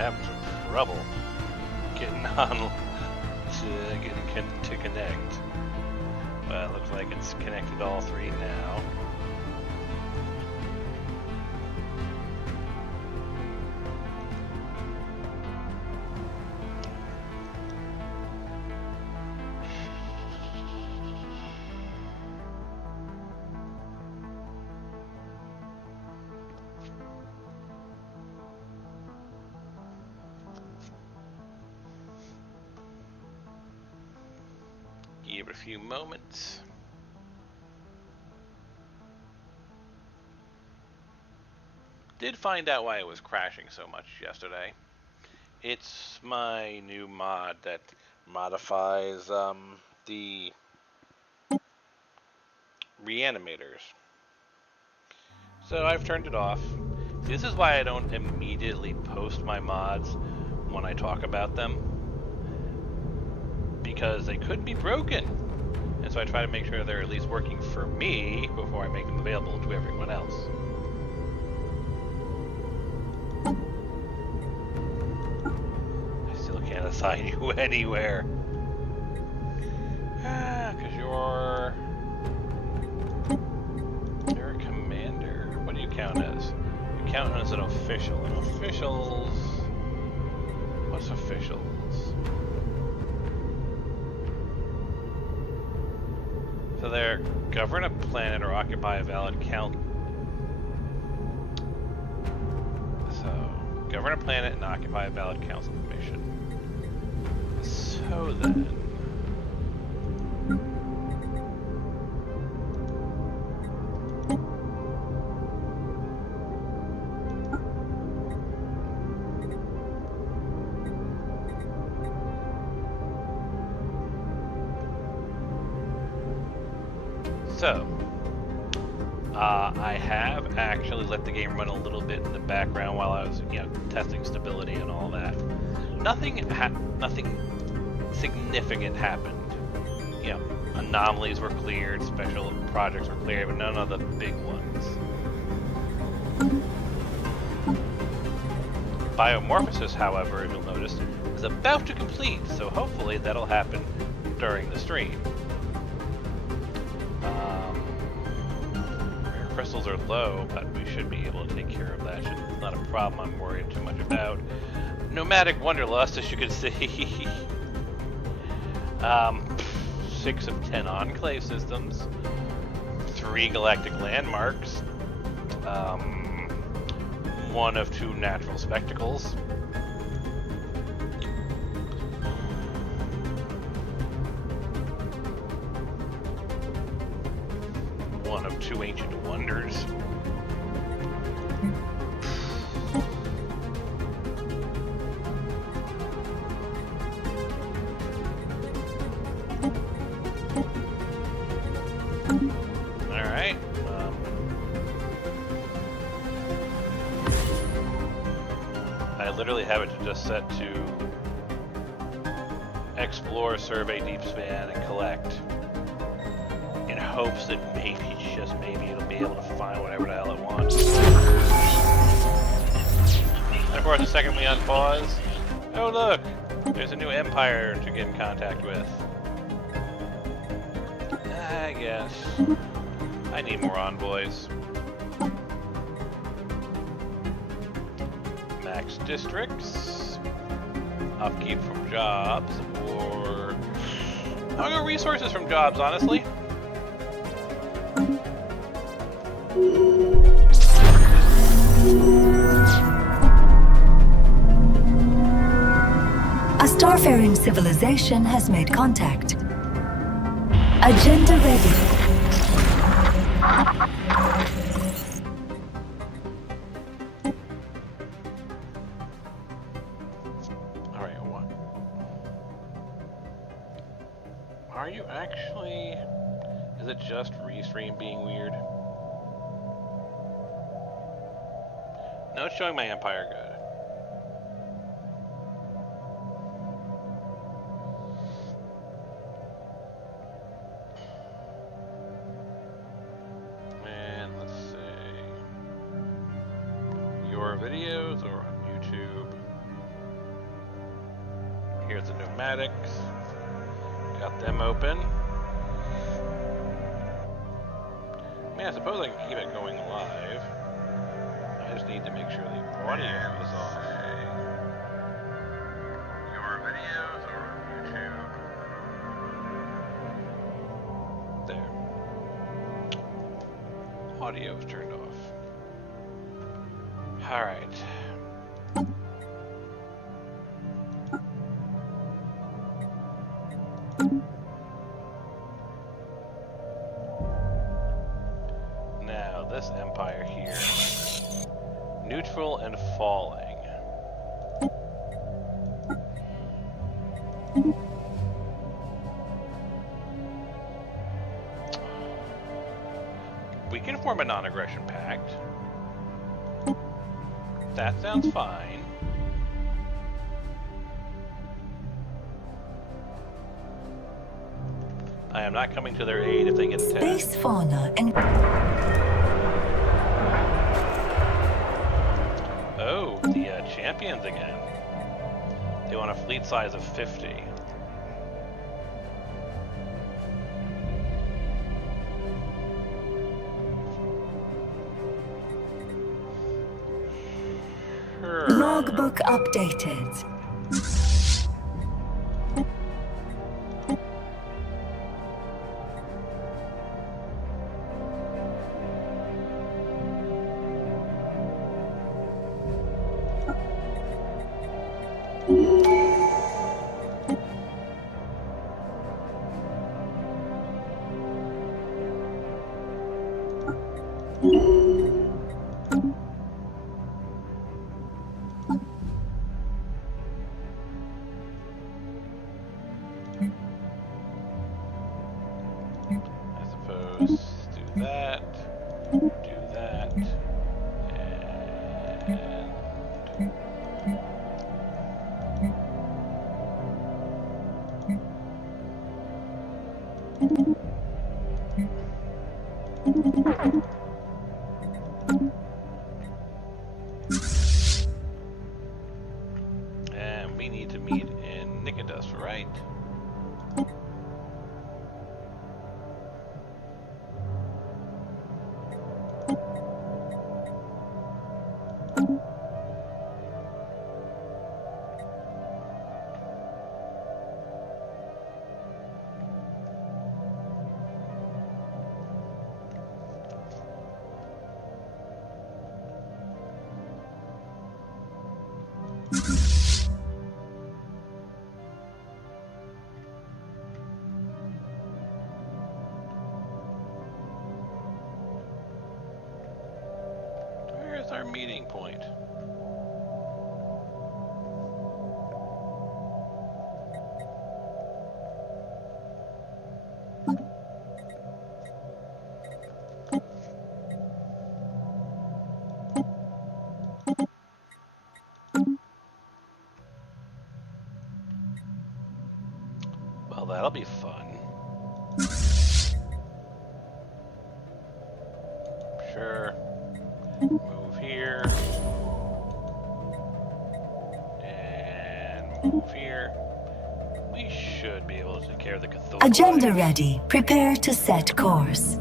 having some trouble getting on to connect. But it looks like it's connected all three now. Give it a few moments. Did find out why it was crashing so much yesterday. It's my new mod that modifies the reanimators. So I've turned it off. This is why I don't immediately post my mods when I talk about them, because they could be broken, and so I try to make sure they're at least working for me before I make them available to everyone else. I still can't assign you anywhere. Because you're a commander. What do you count as? You count as an official. And officials... What's officials? So they're govern a planet or occupy a valid count. So, govern a planet and occupy a valid council mission. So then... So, I have actually let the game run a little bit in the background while I was, testing stability and all that. Nothing significant happened. Anomalies were cleared, special projects were cleared, but none of the big ones. Biomorphosis, however, you'll notice, is about to complete, so hopefully that'll happen during the stream. Crystals are low, but we should be able to take care of that. Not a problem I'm worried too much about. Nomadic Wanderlust, as you can see. 6 of 10 enclave systems. 3 galactic landmarks. 1 of 2 natural spectacles. One of 2 ancient wonders. Alright. I literally have it just set to explore, survey, deep span, and collect, in hopes that maybe, just maybe, it'll be able to find whatever the hell it wants. And of course, the second we unpause, oh look, there's a new empire to get in contact with. I guess I need more envoys. Max districts, upkeep from jobs, or I'll go resources from jobs, honestly. A starfaring civilization has made contact. Agenda ready. Alright, what? Are you actually... Is it just restream being weird? No, it's showing my empire good. And let's see. Your videos or YouTube? Here's the Nomadics. Got them open. I mean, I suppose I can keep it going live. I just need to make sure the audio is off. Your videos are on YouTube. There. Audio is turned off. Alright. Now, this empire here. Neutral and falling. We can form a non-aggression pact. That sounds fine. I am not coming to their aid if they get attacked. Space fauna and Oh, the champions again. They want a fleet size of 50. Sure. logbook updated. I suppose do that, and and we need to meet in Nicodus, right? Where's our meeting point? Well, that'll be fun. Sure. Move here. And move here. We should be able to take care of the Cthulhu. Agenda ready. Prepare to set course.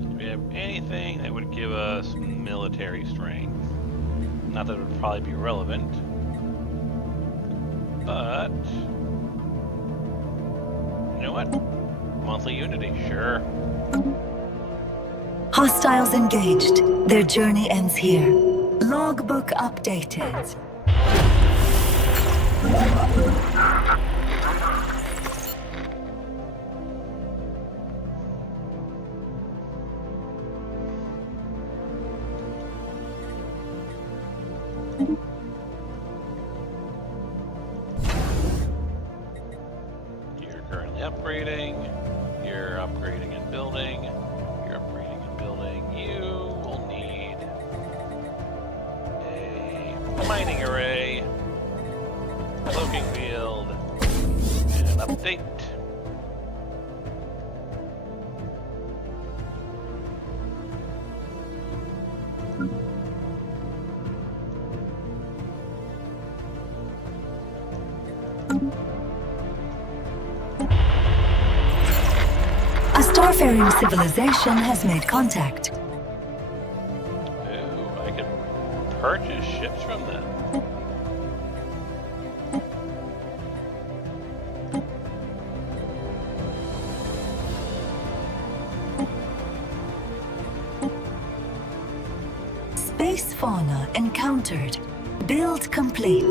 Do we have anything that would give us military strength? Not that it would probably be relevant, but you know what? Monthly unity, sure. Hostiles engaged. Their journey ends here. Logbook updated. You're currently upgrading. You're upgrading and building. You're upgrading and building. You will need a mining array, cloaking field, and an update. A starfaring civilization has made contact. Ooh, I can purchase ships from them. Space fauna encountered. Build complete.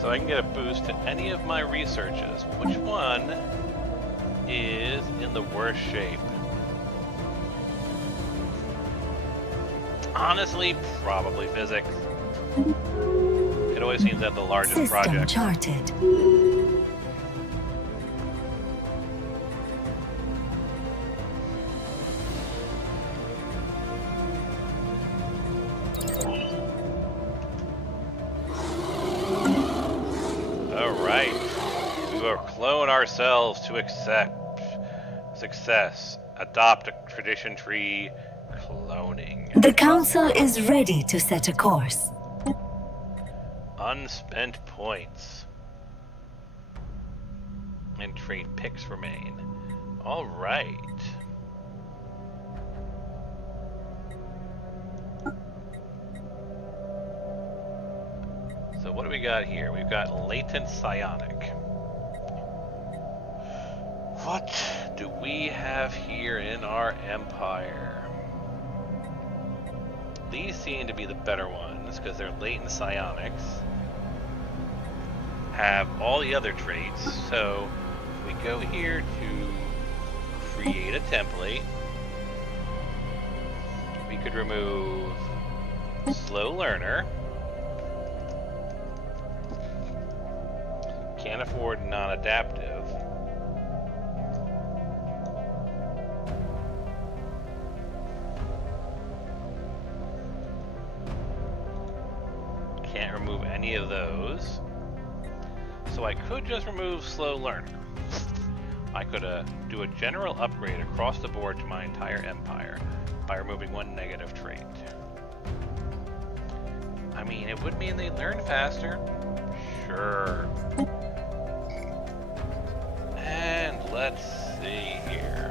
So I can get a boost to any of my researches. Which one is in the worst shape? Honestly, probably physics. It always seems that the largest System project. charted. Alright. We will clone ourselves to accept success. Adopt a tradition tree cloning. The council is ready to set a course. Unspent points. And trade picks remain. Alright. So what do we got here? We've got latent psionic. What do we have here in our empire? These seem to be the better ones because they're latent psionics. Have all the other traits. So we go here to create a template. We could remove slow learner. Can't afford non-adaptive. Can't remove any of those. So I could just remove slow learner. I could do a general upgrade across the board to my entire empire by removing one negative trait. I mean, it would mean they learn faster. Sure. And let's see here.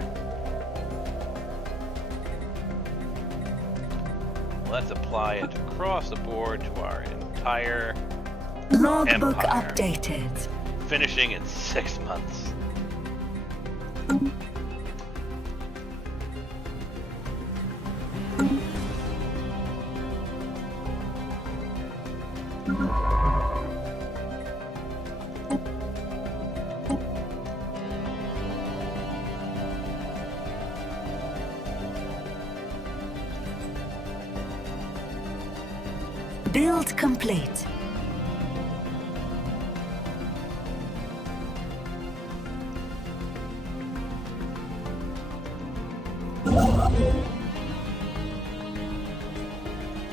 Let's apply it across the board to our entire Logbook empire. updated. Finishing in 6 months. Build complete.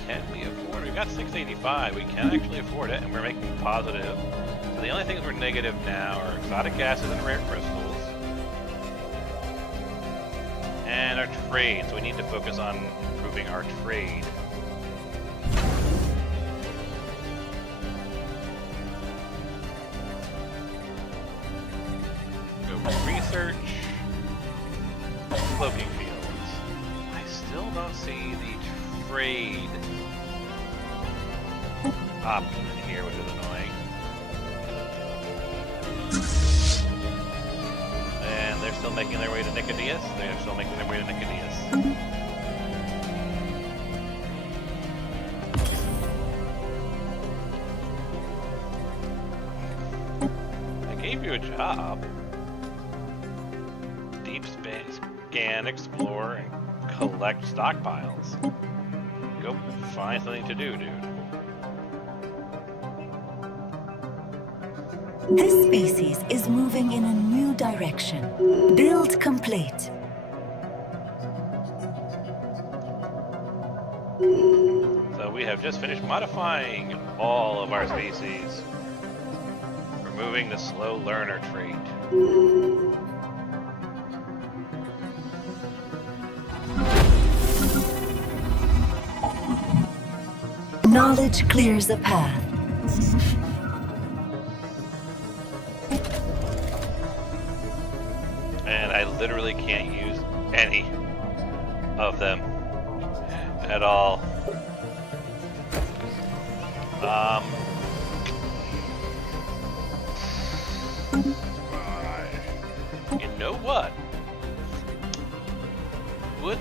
Can we afford it? We got 685. We can actually afford it, and we're making positive. So the only things we're negative now are exotic gases and rare crystals. And our trade. So we need to focus on improving our trade. Go for research. Cloaking fields. I still don't see the trade option in here, which is annoying. And they're still making their way to Nicodeus. They're still making their way to Nicodeus. I gave you a job. Deep space, scan, explore, and collect stockpiles. Go find something to do, dude. This species is moving in a new direction. Build complete. So we have just finished modifying all of our species. Removing the slow learner trait. Knowledge clears a path. And I literally can't use any of them at all. You know what? Would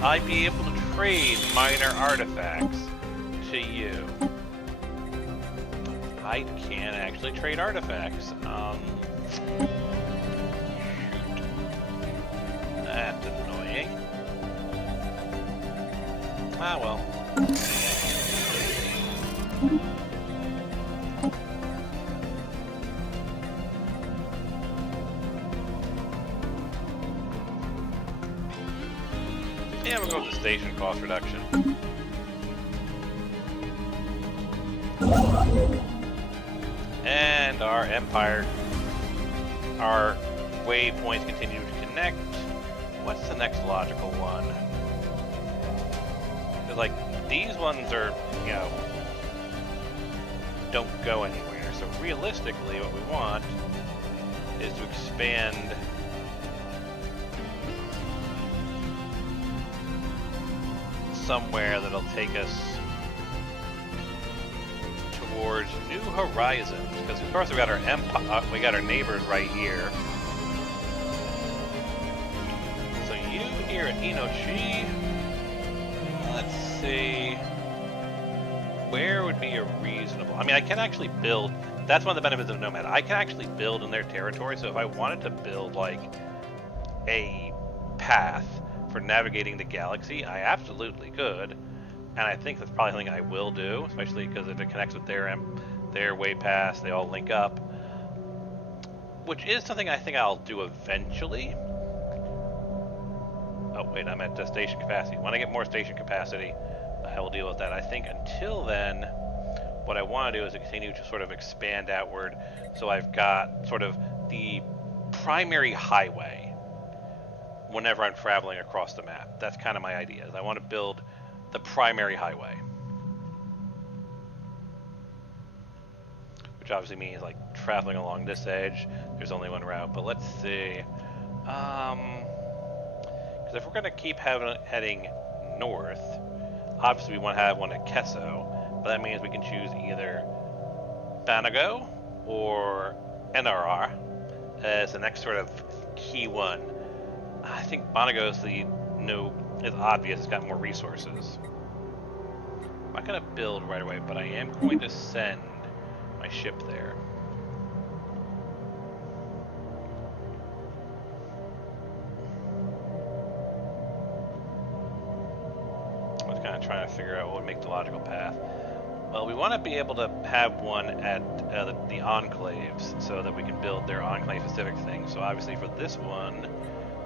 I be able to trade minor artifacts to you? I can actually trade artifacts. Shoot. That's annoying. Ah, well. Yeah, we'll go with the station cost reduction. And our Empire, our waypoints continue to connect. What's the next logical one? Because, like, these ones are, you know, don't go anywhere. So realistically, what we want is to expand somewhere that'll take us towards new horizons. Because of course we got our we got our neighbors right here. So you here at Inochi, let's see, where would be a reasonable? I mean, I can actually build. That's one of the benefits of Nomad. I can actually build in their territory. So if I wanted to build like a path for navigating the galaxy, I absolutely could, and I think that's probably something I will do, especially because if it connects with their way pass, they all link up, which is something I think I'll do eventually. Oh wait, I'm at station capacity. When I get more station capacity, I will deal with that. I think until then, what I want to do is continue to sort of expand outward, so I've got sort of the primary highway whenever I'm traveling across the map. That's kind of my idea. I want to build the primary highway, which obviously means like traveling along this edge. There's only one route, but let's see. Because if we're going to keep heading north, obviously we want to have one at Kesso, but that means we can choose either Banago or NRR as the next sort of key one. I think Banago is is obvious. It's got more resources. I'm not going to build right away, but I am going to send my ship there. I was kind of trying to figure out what would make the logical path. Well, we want to be able to have one at the enclaves so that we can build their enclave-specific things. So obviously for this one,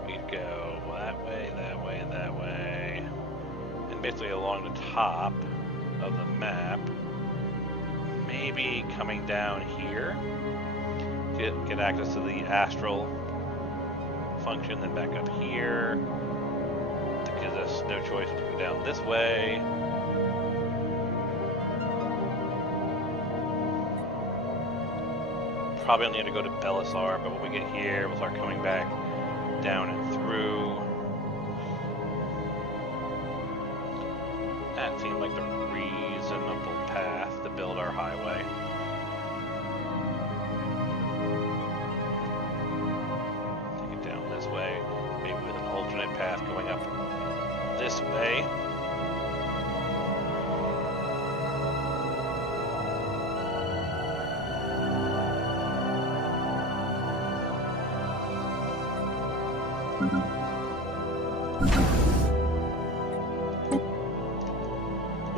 we'd go that way, that way, and that way. And basically along the top of the map, maybe coming down here, get access to the astral function, then back up here. That gives us no choice to go down this way. Probably only need to go to Belisar, but when we get here, we'll start coming back down and through. That seemed like the reasonable path to build our highway. Take it down this way, maybe with an alternate path going up this way.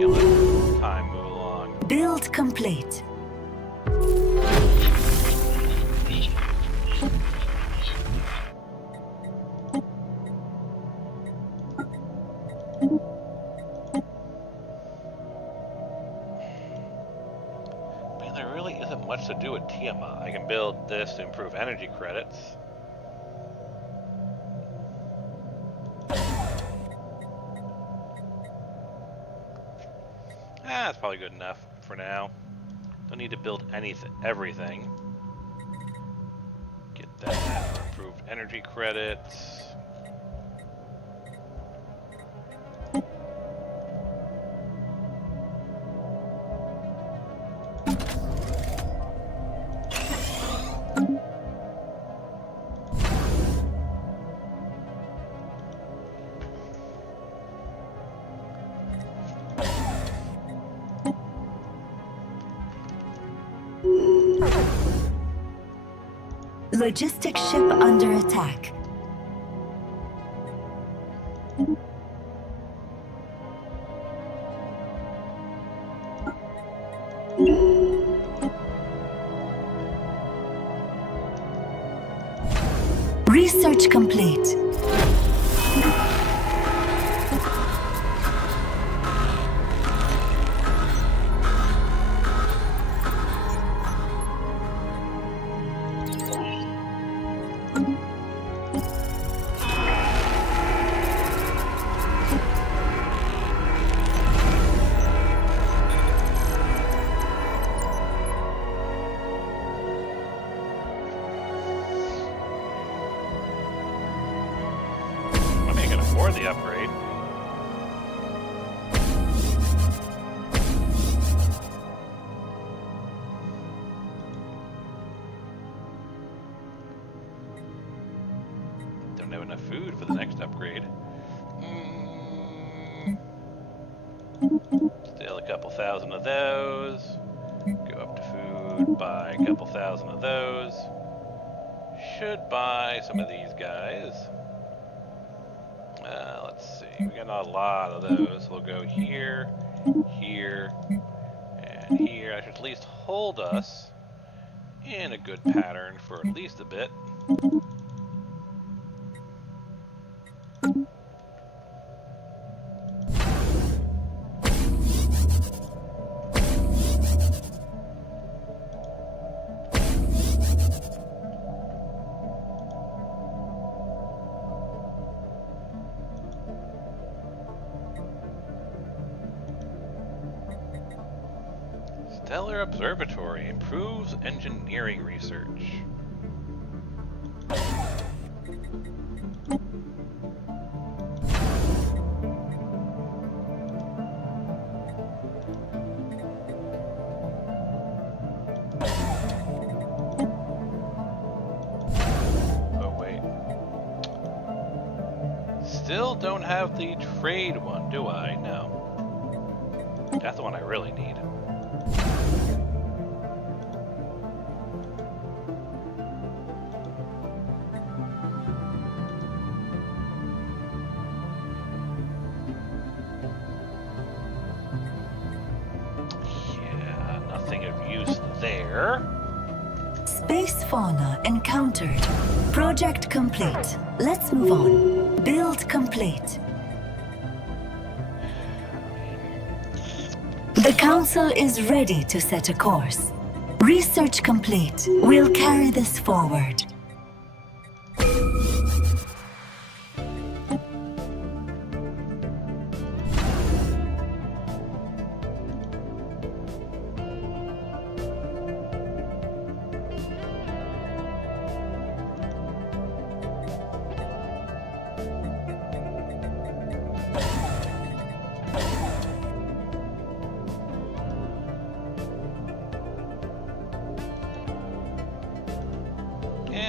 Let time move along. Build complete. Man, there really isn't much to do with Tiamat. I can build this to improve energy credits. That's probably good enough for now. Don't need to build everything. Get that for improved energy credits. Logistics ship under attack. Research complete. For the upgrade. Don't have enough food for the next upgrade. Still a couple thousand of those. Go up to food, buy a couple thousand of those. Should buy some of these guys. Let's see, we got a lot of those. We'll go here, here, and here. That should at least hold us in a good pattern for at least a bit. Stellar Observatory improves engineering research. Oh wait. Still don't have the trade one, do I? No. That's the one I really need. There. Space fauna encountered. Project complete. Let's move on. Build complete. The Council is ready to set a course. Research complete. We'll carry this forward.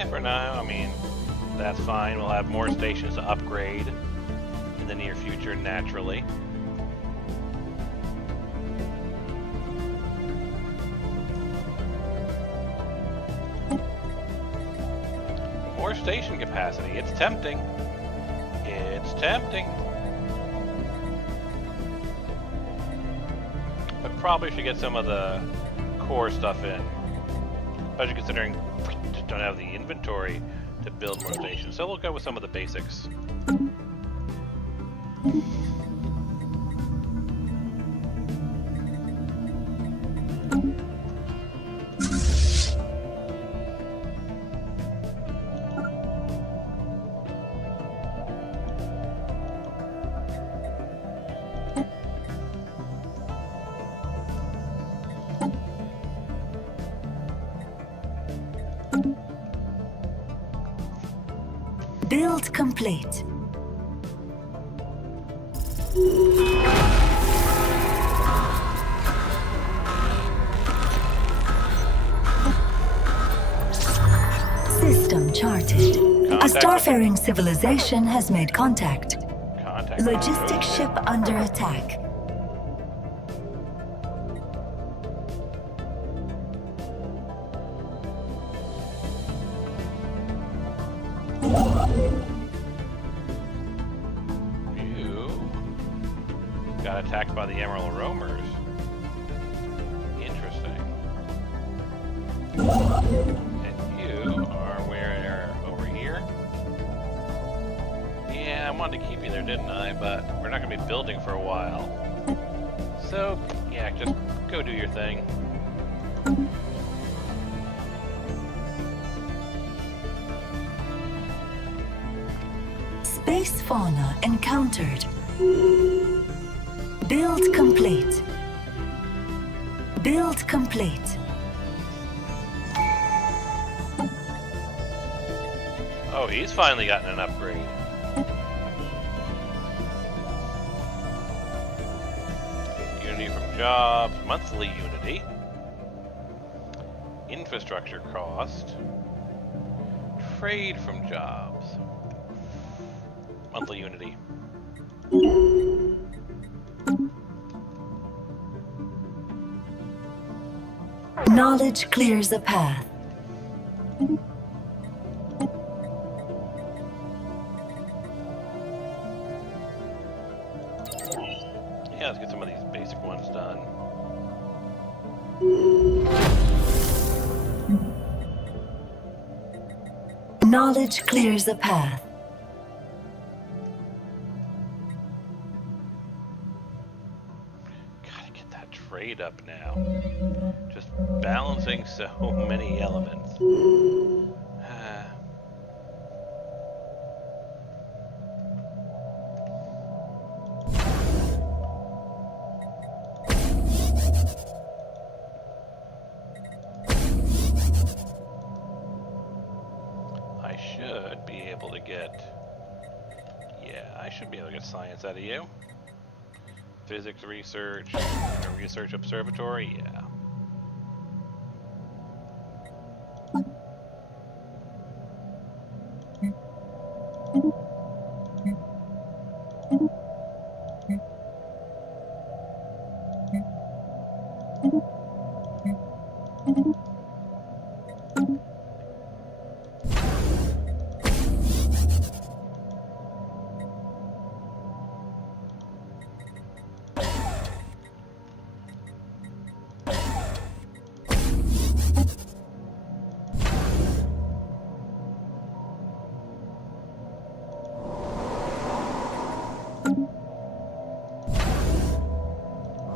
For now, I mean, that's fine. We'll have more stations to upgrade in the near future, naturally. More station capacity. It's tempting. It's tempting. But probably should get some of the core stuff in. Especially considering we just don't have the inventory to build more stations. So we'll go with some of the basics. Build complete. System charted. A starfaring civilization has made contact. Logistics ship under attack. Got attacked by the Emerald Roamers. Interesting. And you are where? Over here? Yeah, I wanted to keep you there, didn't I? But we're not going to be building for a while. So, yeah, just go do your thing. Space fauna encountered. Build complete. Build complete. Oh, he's finally gotten an upgrade. Unity from jobs, monthly unity. Infrastructure cost. Trade from jobs. Monthly unity. Knowledge clears a path. Yeah, let's get some of these basic ones done. Knowledge clears a path. Gotta get that trade up now. Just balancing so many elements. I should be able to get... Yeah, I should be able to get science out of you. Physics research, a research observatory, yeah.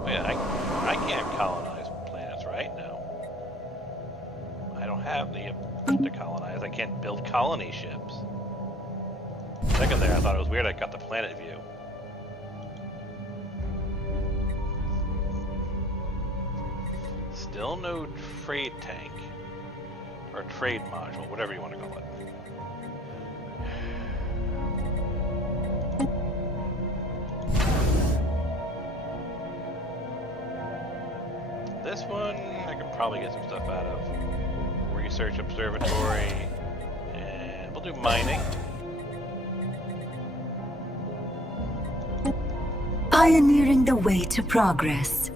Wait, I can't colonize planets right now. I don't have the ability to colonize. I can't build colony ships. For a second there, I thought it was weird I got the planet view. Still no trade tank. Or trade module, whatever you want to call it. This one, I could probably get some stuff out of. Research observatory, and we'll do mining. Pioneering the way to progress.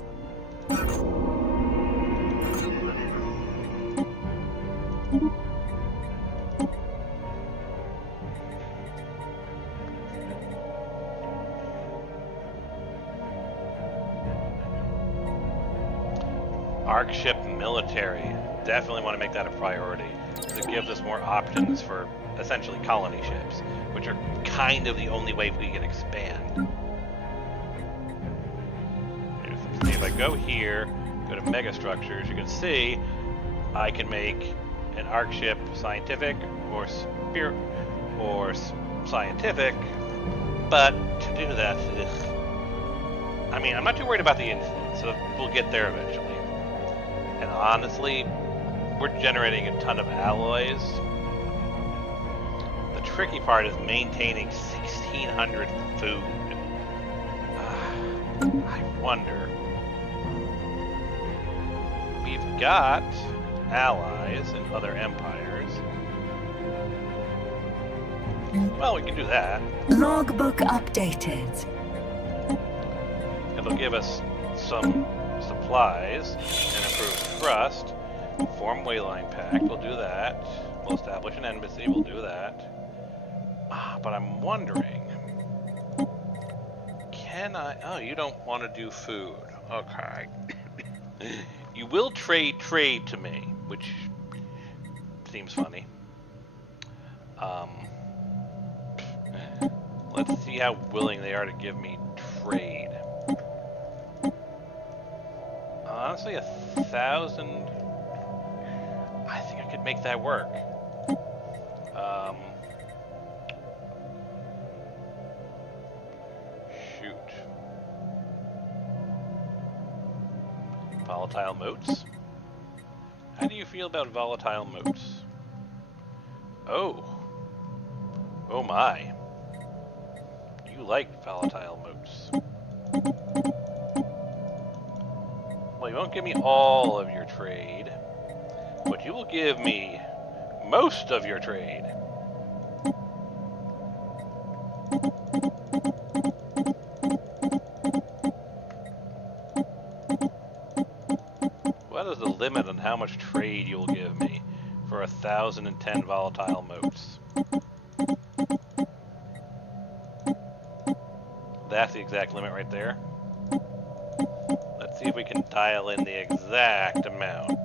Arc ship military. Definitely want to make that a priority. It gives us more options for essentially colony ships, which are kind of the only way we can expand. If I go here, go to megastructures, you can see I can make an arc ship scientific or scientific, but to do that, I mean, I'm not too worried about the incident, so we'll get there eventually. And honestly, we're generating a ton of alloys. The tricky part is maintaining 1,600 food. I wonder. We've got allies in other empires. Well, we can do that. Logbook updated. It'll give us some supplies and improve trust. Form Wayline Pact, we'll do that. We'll establish an embassy, we'll do that. But I'm wondering, can I... Oh, you don't want to do food. Okay. You will trade to me, which seems funny. Let's see how willing they are to give me trade. Honestly, 1,000... I think I could make that work. Shoot. Volatile moats? How do you feel about volatile moats? Oh. Oh my. You like volatile moats. Well, you won't give me all of your trade, but you will give me most of your trade. What is the limit on how much trade you'll give me for 1,010 volatile moats? That's the exact limit right there. Let's see if we can dial in the exact amount.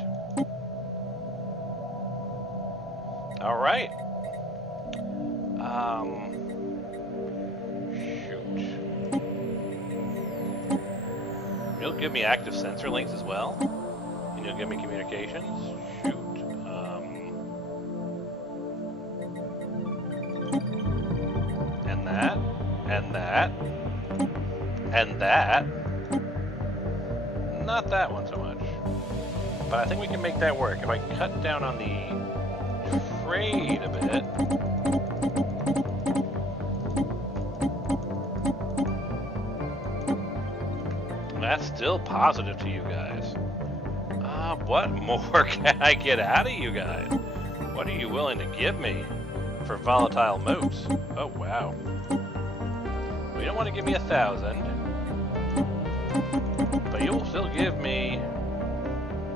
All right. Shoot. You'll give me active sensor links as well, and you'll give me communications. Shoot. And that, and that, and that. Not that one so much, but I think we can make that work if I cut down on the trade a bit. That's still positive to you guys. What more can I get out of you guys? What are you willing to give me for volatile moats? Oh wow. We don't want to give me 1,000, but you'll still give me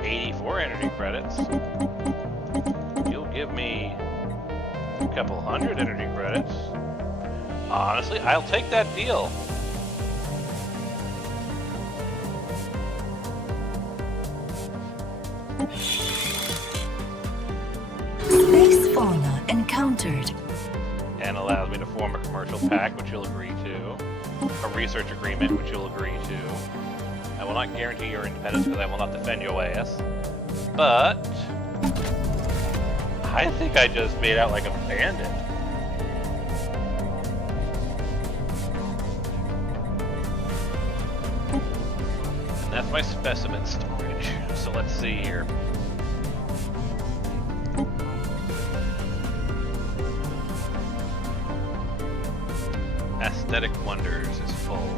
84 energy credits. You'll give me a couple hundred energy credits. Honestly, I'll take that deal. Space fauna encountered. And allows me to form a commercial pact, which you'll agree to. A research agreement, which you'll agree to. I will not guarantee your independence because I will not defend your ass. But I think I just made out like a bandit. And that's my specimen storage. So let's see here. Aesthetic Wonders is full.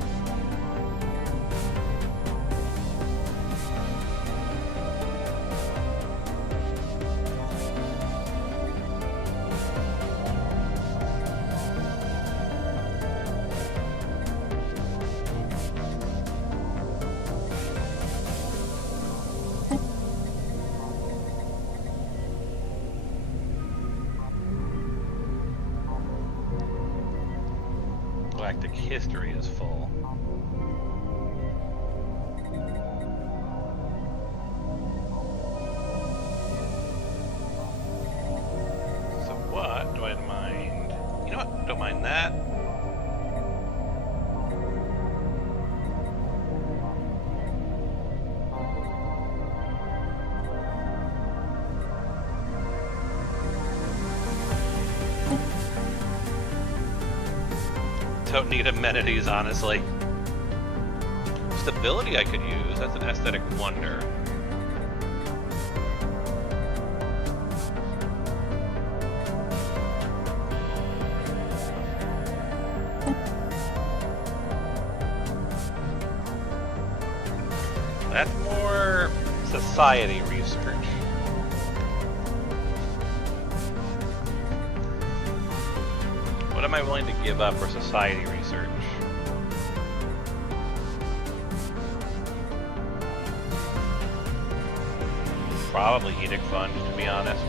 Galactic History is full. So what do I mind? You know what? Don't mind that. Don't need amenities, honestly. Stability I could use. That's an aesthetic wonder. That's more society research. What am I willing to give up for society research? Probably Edict Fund, to be honest.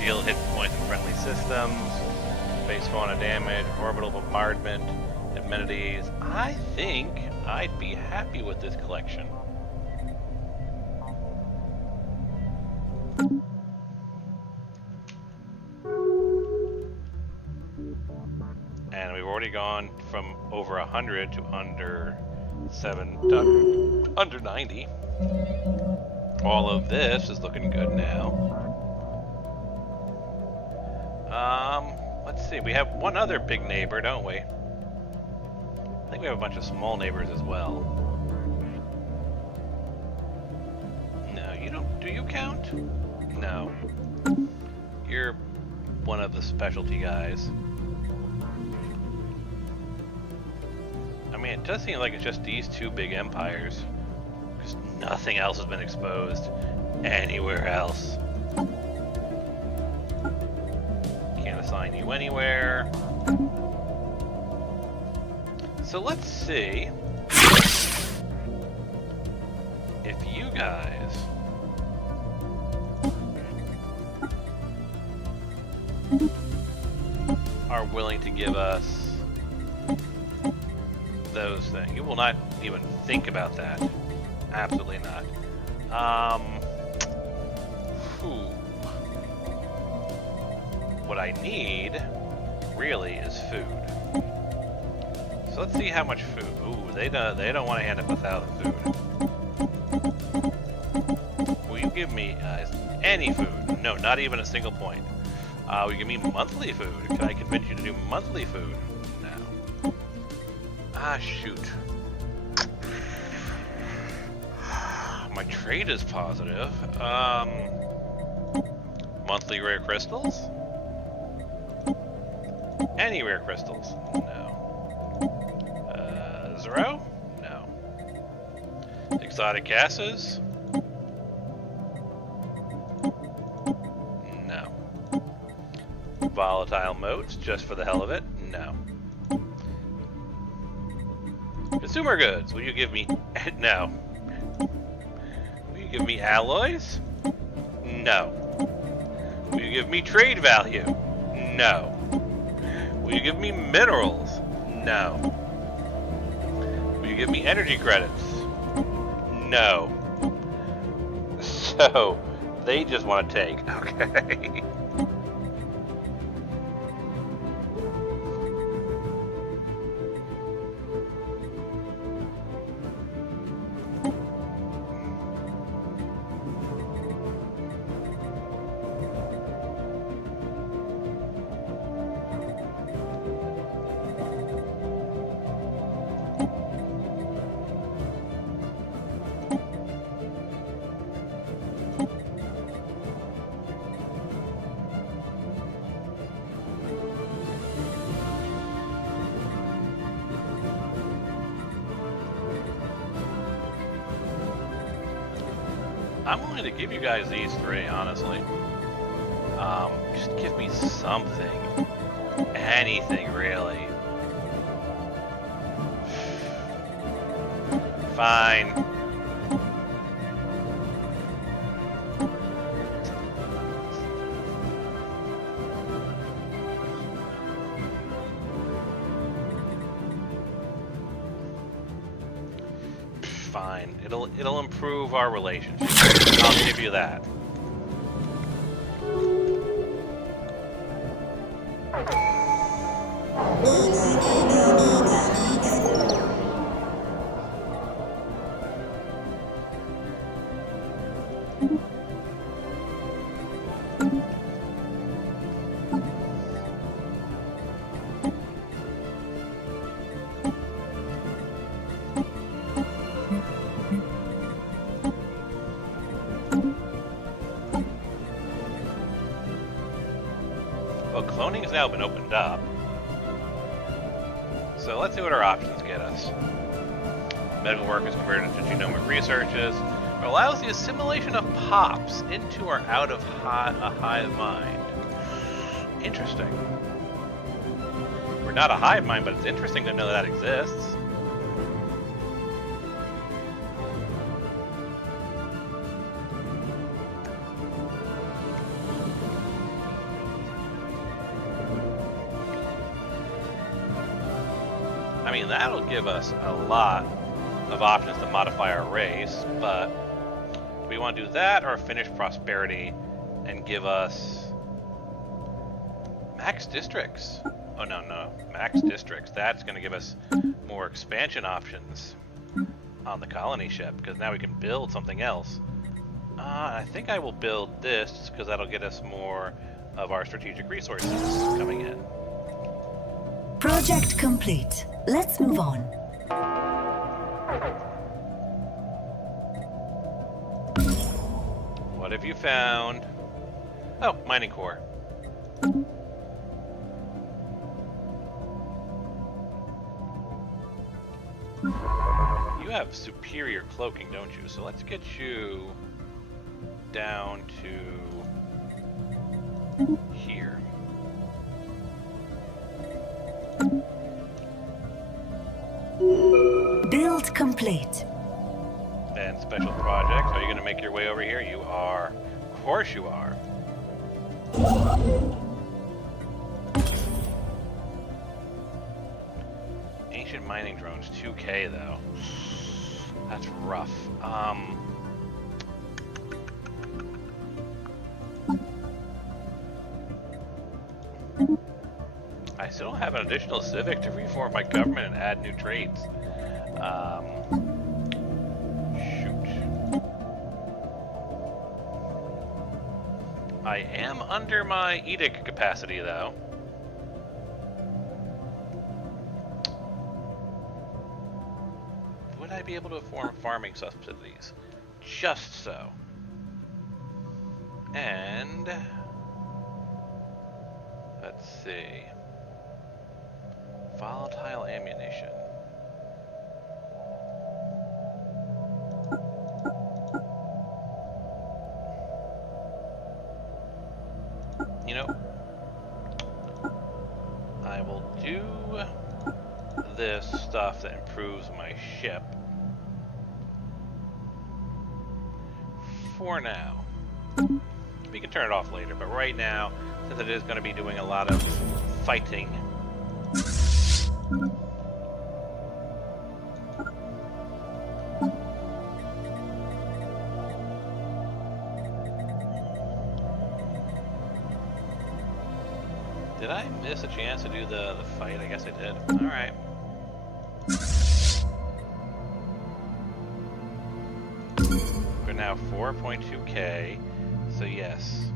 Shield hit points in friendly systems, base fauna damage, orbital bombardment, amenities. I think I'd be happy with this collection. And we've already gone from over 100 to under 90. All of this is looking good now. Let's see. We have one other big neighbor, don't we? I think we have a bunch of small neighbors as well. No, you don't. Do you count? No. You're one of the specialty guys. I mean, it does seem like it's just these two big empires, because nothing else has been exposed anywhere else. Can't assign you anywhere. So let's see if you guys are willing to give us those things. You will not even think about that. Absolutely not. What I need really is food. So let's see how much food. Ooh, they don't want to hand up 1,000 food. Will you give me any food? No, not even a single point. Will you give me monthly food? Can I convince you to do monthly food? No. Ah, shoot. My trade is positive. Monthly rare crystals? Any rare crystals? No. Zero? No. Exotic gases? No. Volatile modes, just for the hell of it? No. Consumer goods, will you give me... No. Will you give me alloys? No. Will you give me trade value? No. Will you give me minerals? No. Will you give me energy credits? No. So, they just want to take. Okay. I'm willing to give you guys these three, honestly. Just give me something. Anything, really. Fine. Fine. It'll improve our relationship. I'll give you that. Well, cloning has now been opened up. So let's see what our options get us. Medical work is converted into genomic researches. It allows the assimilation of pops into or out of a hive mind. Interesting. We're not a hive mind, but it's interesting to know that exists. I mean, that'll give us a lot of options to modify our race, but do we want to do that or finish prosperity and give us max districts? Oh, no, max districts. That's going to give us more expansion options on the colony ship, because now we can build something else. I think I will build this, because that'll get us more of our strategic resources coming in. Project complete. Let's move on. What have you found? Oh, mining core. You have superior cloaking, don't you? So let's get you down to here. Build complete. And special projects. Are you going to make your way over here? You are. Of course you are. Ancient mining drones, 2K though. That's rough. I still don't have an additional civic to reform my government and add new traits. Shoot. I am under my edict capacity though. Would I be able to afford farming subsidies? Just so. And let's see. Volatile ammunition. You know, I will do this stuff that improves my ship for now. We can turn it off later, but right now, since it is going to be doing a lot of fighting, did I miss a chance to do the fight? I guess I did. Alright. We're now 4.2k, so yes.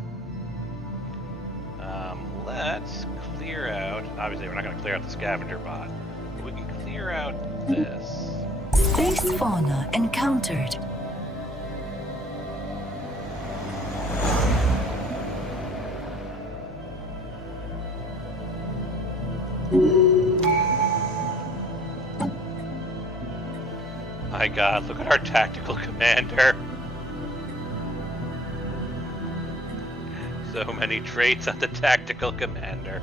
Let's clear out, obviously we're not going to clear out the scavenger bot, but we can clear out this. Space fauna encountered. My god, look at our tactical commander. So many traits on the tactical commander.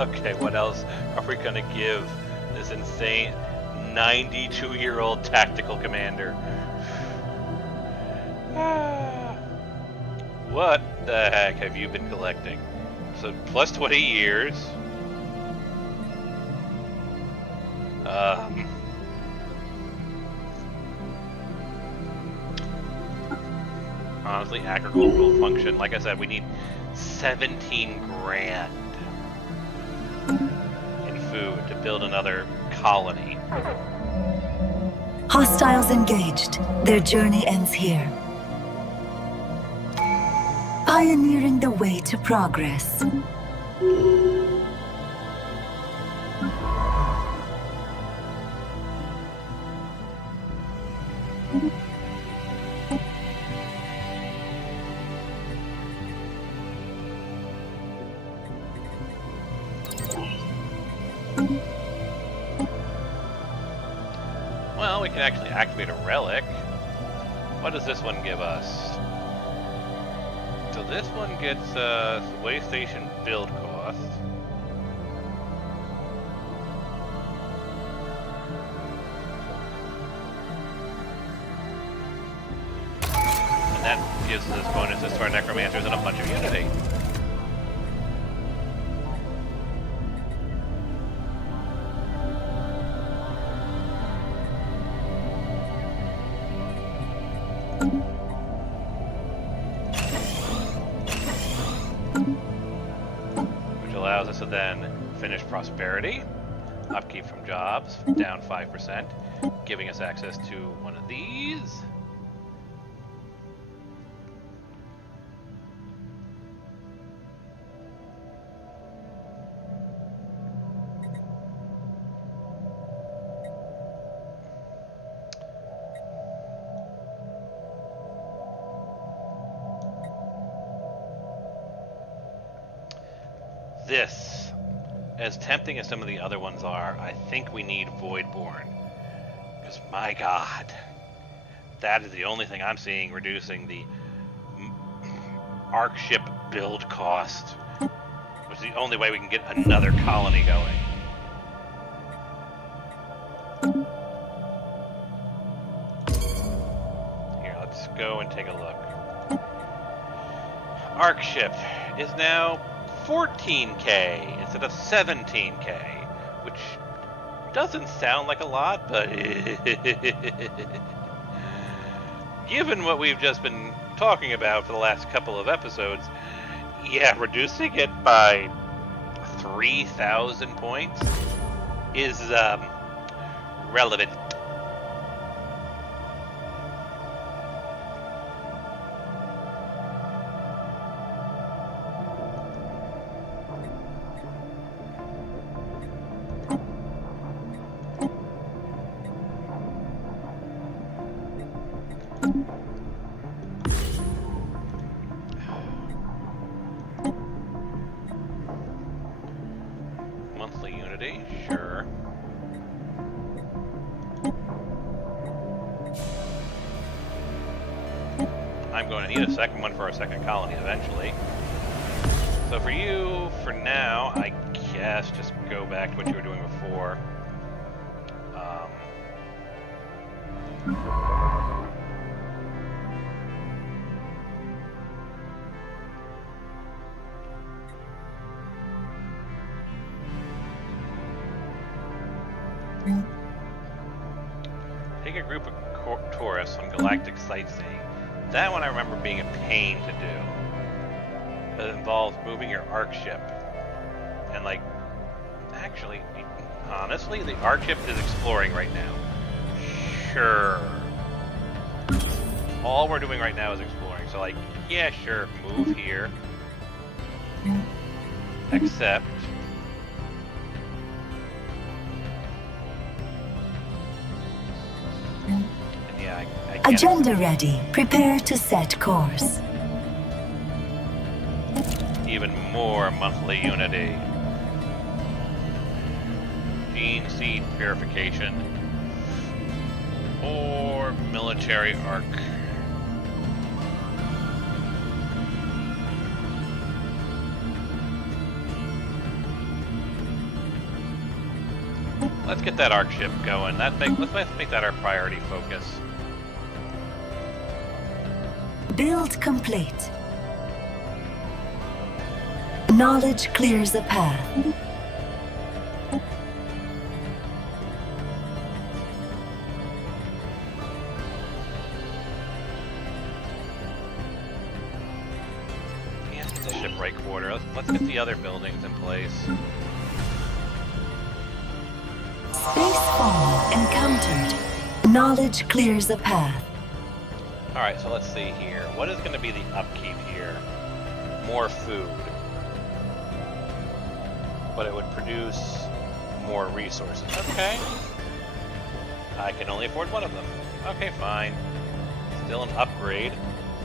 Okay, what else are we gonna give this insane 92-year-old tactical commander? What the heck have you been collecting? So plus 20 years. Honestly, agricultural function. Like I said, we need 17 grand in food to build another colony. Hostiles engaged. Their journey ends here. Pioneering the way to progress. can actually activate a relic. What does this one give us? So this one gets way station build cost. And that gives us bonuses to our necromancers and a bunch of unity. To then finish prosperity, upkeep from jobs, down 5%, giving us access to one of these. This, as tempting as some of the other ones are, I think we need Voidborn. Because my god, that is the only thing I'm seeing reducing the Arc ship build cost, which is the only way we can get another colony going. Here, let's go and take a look. Arc ship is now 14k instead of 17k, which doesn't sound like a lot, but given what we've just been talking about for the last couple of episodes, yeah, reducing it by 3,000 points is relevant. Monthly unity, sure. I'm going to need a second one for our second colony eventually. So for you, for now, I guess just go back to what you were doing before. Take a group of tourists on galactic sightseeing. That one I remember being a pain to do. It involves moving your arc ship. And like, actually, honestly, the arc ship is exploring right now. Sure. All we're doing right now is exploring. So like, yeah, sure, move here. Except... yeah, I can't. Agenda ready. Prepare to set course. Even more monthly unity. Gene seed purification. Or military arc. Let's get that arc ship going. Let's make that our priority focus. Build complete. Knowledge clears a path. Yeah, it's a shipwright quarter. Let's get the other buildings in place. Spacefall encountered. Knowledge clears a path. Alright, so let's see here. What is going to be the upkeep here? More food. But it would produce more resources. Okay. I can only afford one of them. Okay, fine. Still an upgrade.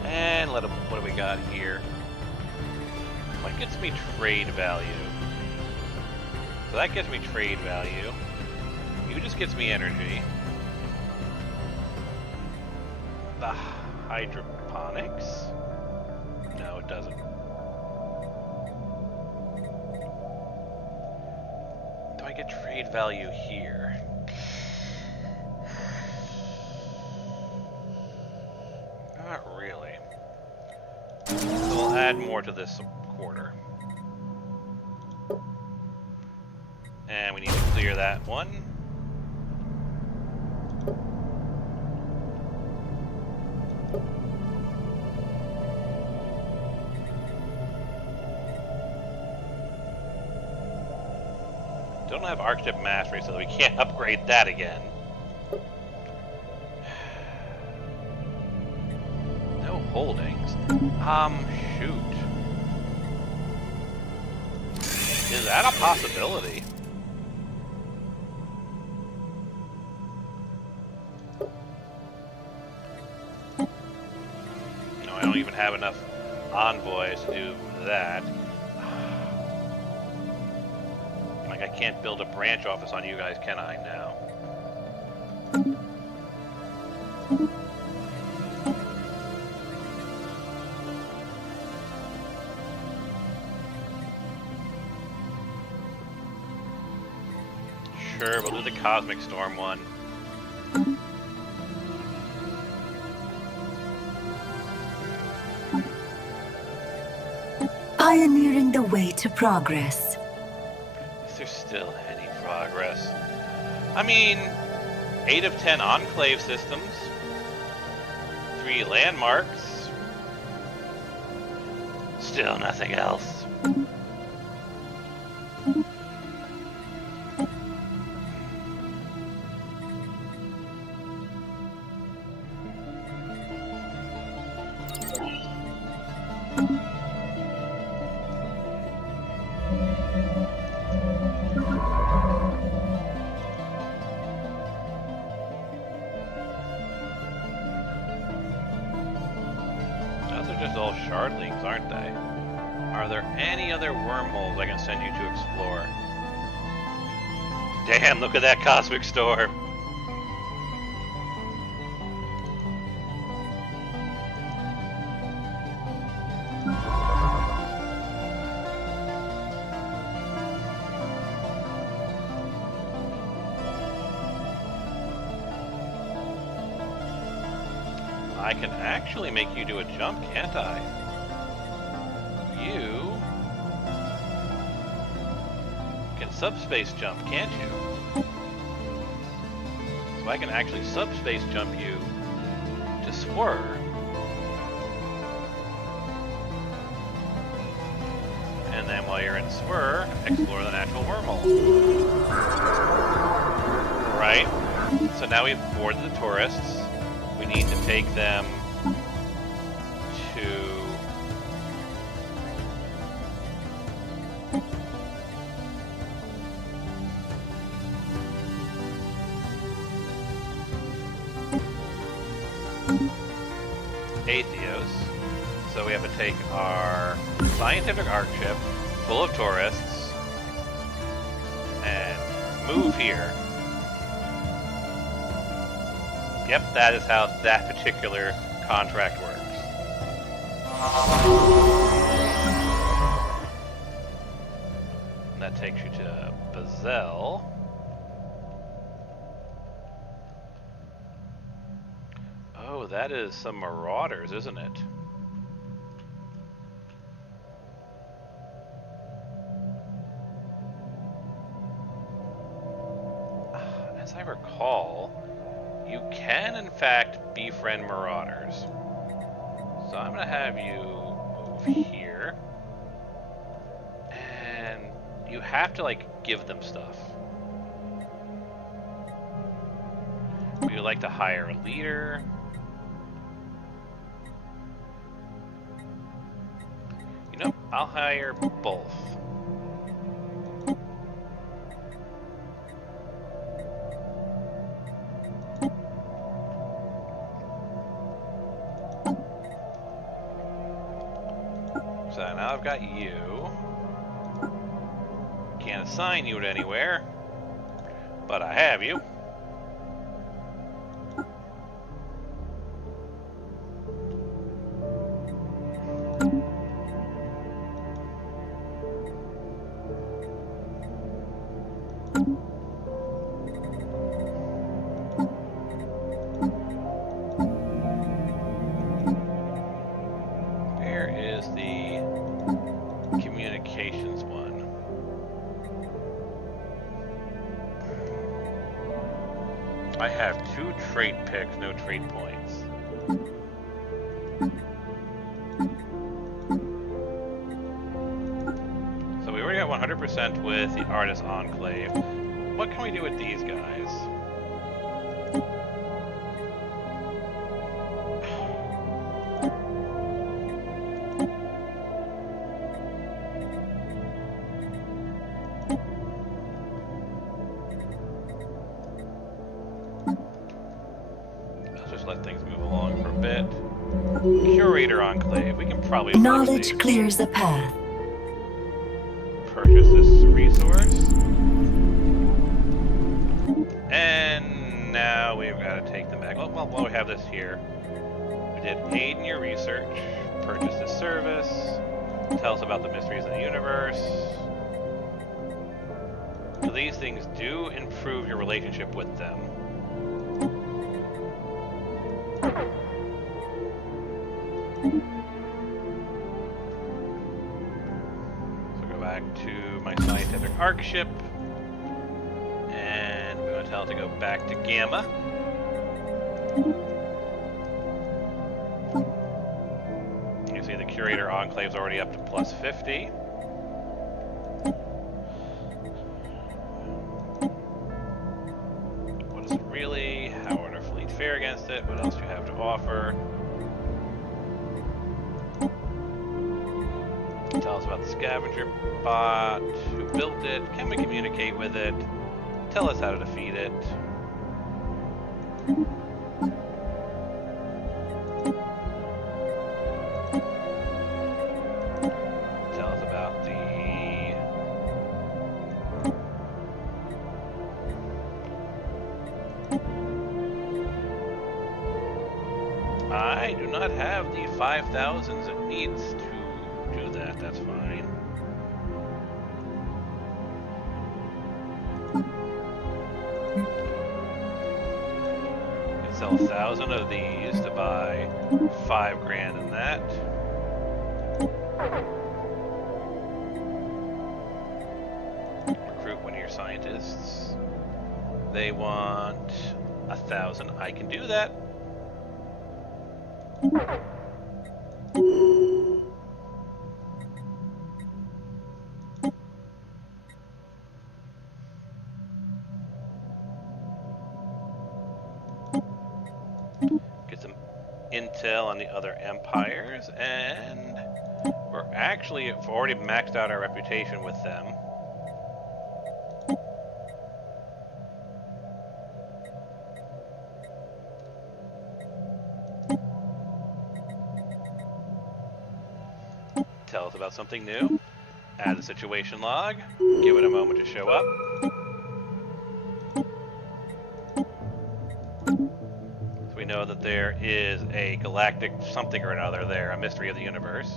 And what do we got here? What gets me trade value? So that gets me trade value. You just gets me energy. the hydroponics? No, it doesn't. Do I get trade value here? Not really. So we'll add more to this quarter. And we need to clear that one. Don't have Architect Mastery, so we can't upgrade that again. No holdings. Shoot. Is that a possibility? No, I don't even have enough envoys to do that. Like, I can't build a branch office on you guys, can I, now? Sure, we'll do the Cosmic Storm one. Pioneering the way to progress. Is there still any progress? I mean, 8 of 10 enclave systems, 3 landmarks, still nothing else. All shardlings, aren't they? Are there any other wormholes I can send you to explore? Damn, look at that cosmic storm! I can actually make you do a jump, can't I? You can subspace jump, can't you? So I can actually subspace jump you to Swir. And then while you're in Swir, explore the natural wormhole. Right? So now we've boarded the tourists. We need to take them to Atheos. So we have to take our scientific arc ship full of tourists and move here. Yep, that is how that particular contract works. And that takes you to Bazel. Oh, that is some marauders, isn't it? As I recall, you can, in fact, befriend marauders. So I'm going to have you move here. And you have to, like, give them stuff. We would like to hire a leader. You know, I'll hire both. So now I've got you. Can't assign you to anywhere, but I have you. I have 2 trait picks, no trait points. So we already got 100% with the Artist Enclave. What can we do with these guys? Let's just let things move along for a bit. Curator Enclave, we can probably fix Knowledge these. clears the path. Purchase this resource. And now we've got to take them back. Well, while we have this here, we did aid in your research, purchase this service, tell us about the mysteries of the universe. So these things do improve your relationship with them. So go back to my scientific arc ship, and we're going to tell it to go back to Gamma. You see the Curator Enclave's already up to plus 50. What is it really? How would our fleet fare against it? What else do you have to offer? Tell us about the scavenger bot, who built it, can we communicate with it, tell us how to defeat it. Tell us about the... I do not have the 5,000s it needs to do that, that's fine. Can sell 1,000 of these to buy 5 grand in that. Recruit one of your scientists. They want 1,000. I can do that. Get some intel on the other empires, and we're actually already maxed out our reputation with them. Tell us about something new. Add a situation log. Give it a moment to show up. So we know that there is a galactic something or another there, a mystery of the universe.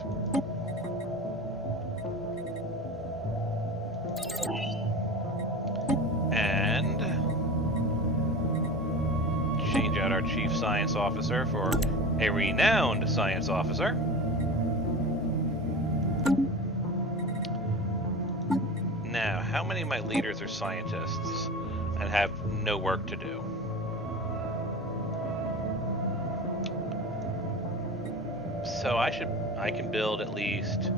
And change out our chief science officer for a renowned science officer. Now, how many of my leaders are scientists and have no work to do? So I can build at least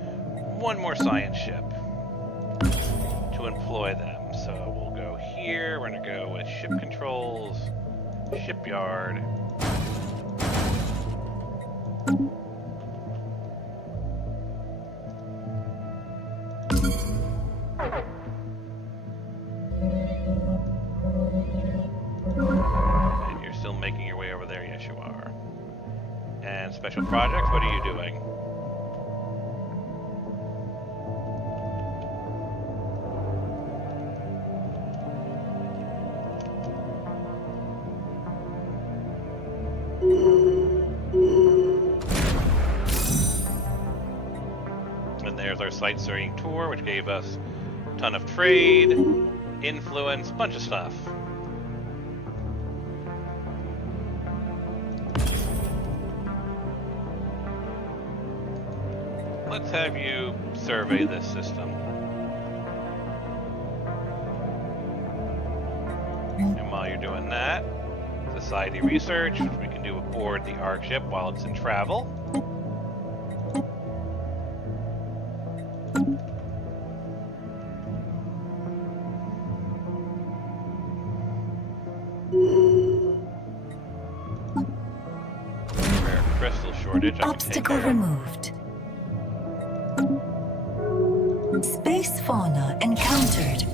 one more science ship to employ them. So we'll go here, we're gonna go with ship controls, shipyard. And you're still making your way over there, yes you are. And special projects, what are you doing? And there's our sightseeing tour, which gave us a ton of trade, influence, bunch of stuff. Let's have you survey this system. And while you're doing that, Society research, which we can do aboard the Ark ship while it's in travel. Rare crystal shortage. Obstacle removed. Space fauna encountered.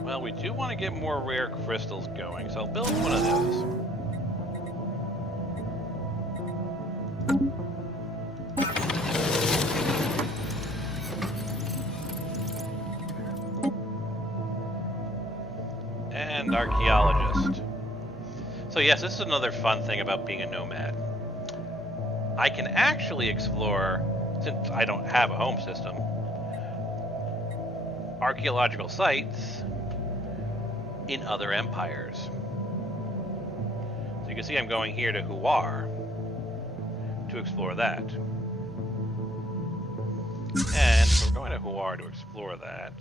Well, we do want to get more rare crystals going, so I'll build one of those. And archaeologist. So yes, this is another fun thing about being a nomad. I can actually explore, since I don't have a home system, archaeological sites in other empires. So you can see I'm going here to Huar to explore that. And if we're going to Huar to explore that,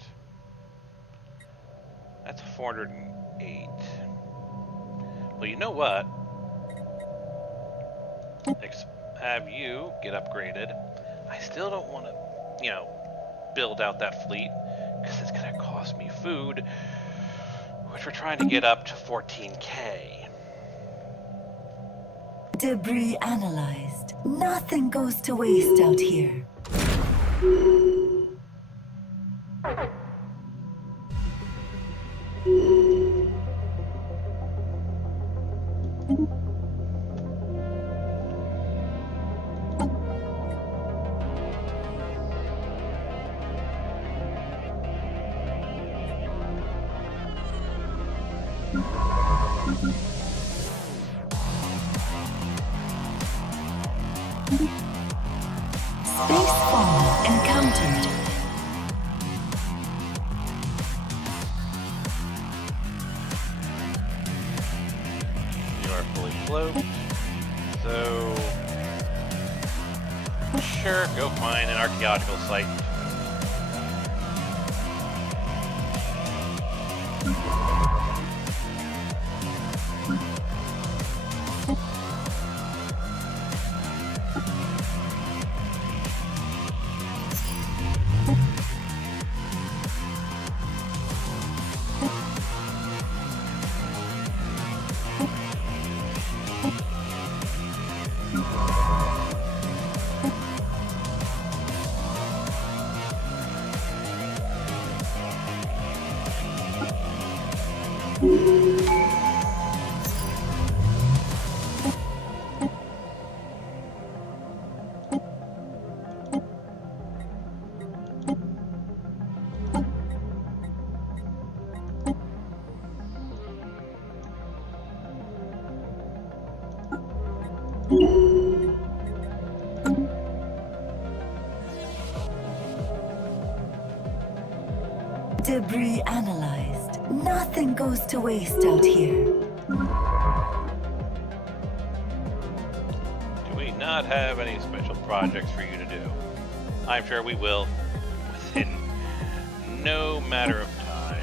that's 408. Well, you know what? Have you get upgraded. I still don't want to, you know, build out that fleet because it's going to cost me food, which we're trying to get up to 14K. Debris analyzed. Nothing goes to waste out here. Space fauna encountered. You are fully cloaked, so sure, go find an archaeological site. Debris analyzed. Nothing goes to waste out here. Do we not have any special projects for you to do? I'm sure we will within no matter of time.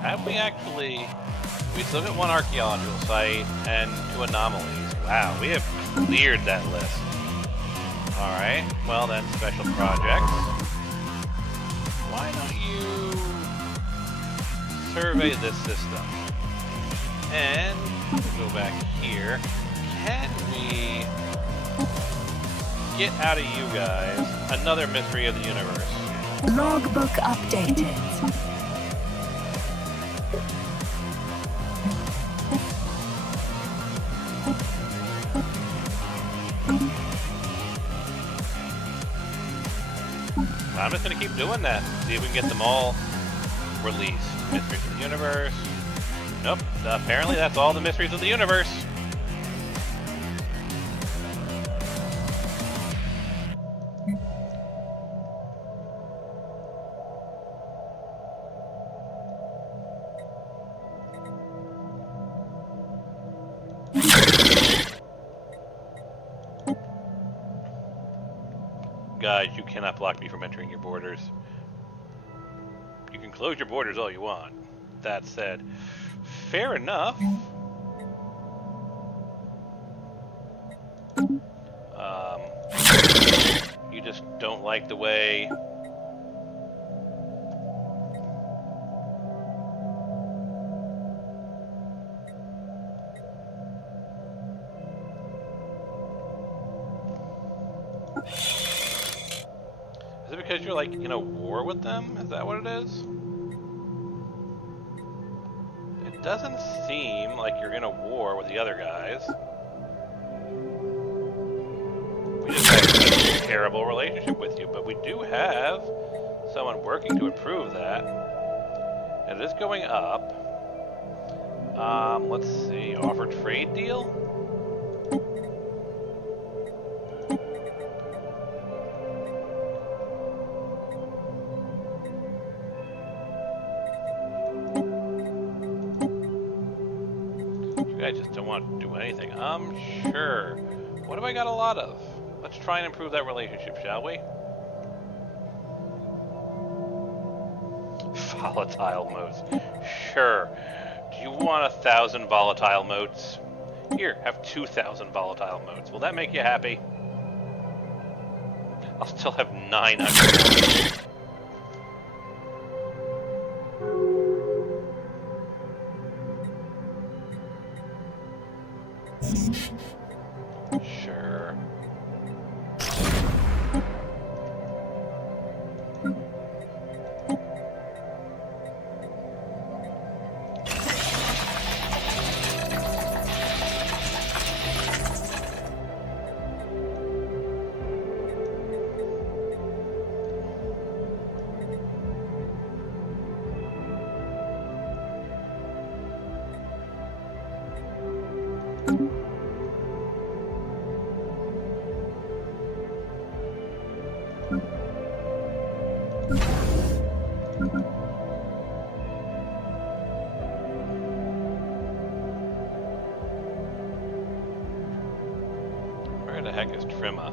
Have we actually... We still got one archaeological site and 2 anomalies. Wow, we have cleared that list. Alright, well then, special projects. Why don't you survey this system? And we'll go back here. Can we get out of you guys another mystery of the universe? Logbook updated. I'm just gonna keep doing that. See if we can get them all released. Mysteries of the universe. Nope. Apparently that's all the mysteries of the universe. Guys, you cannot block me from entering your borders. You can close your borders all you want. That said, fair enough. You just don't like the way... Is it because you're like in a war with them? Is that what it is? It doesn't seem like you're in a war with the other guys. We just have a terrible relationship with you, but we do have someone working to improve that. It is going up. Let's see, offer trade deal? I just don't want to do anything. Sure. What have I got a lot of? Let's try and improve that relationship, shall we? Volatile modes. Sure. Do you want 1,000 volatile modes? Here, have 2,000 volatile modes. Will that make you happy? I'll still have 900. Sure. Where the heck is Trimma?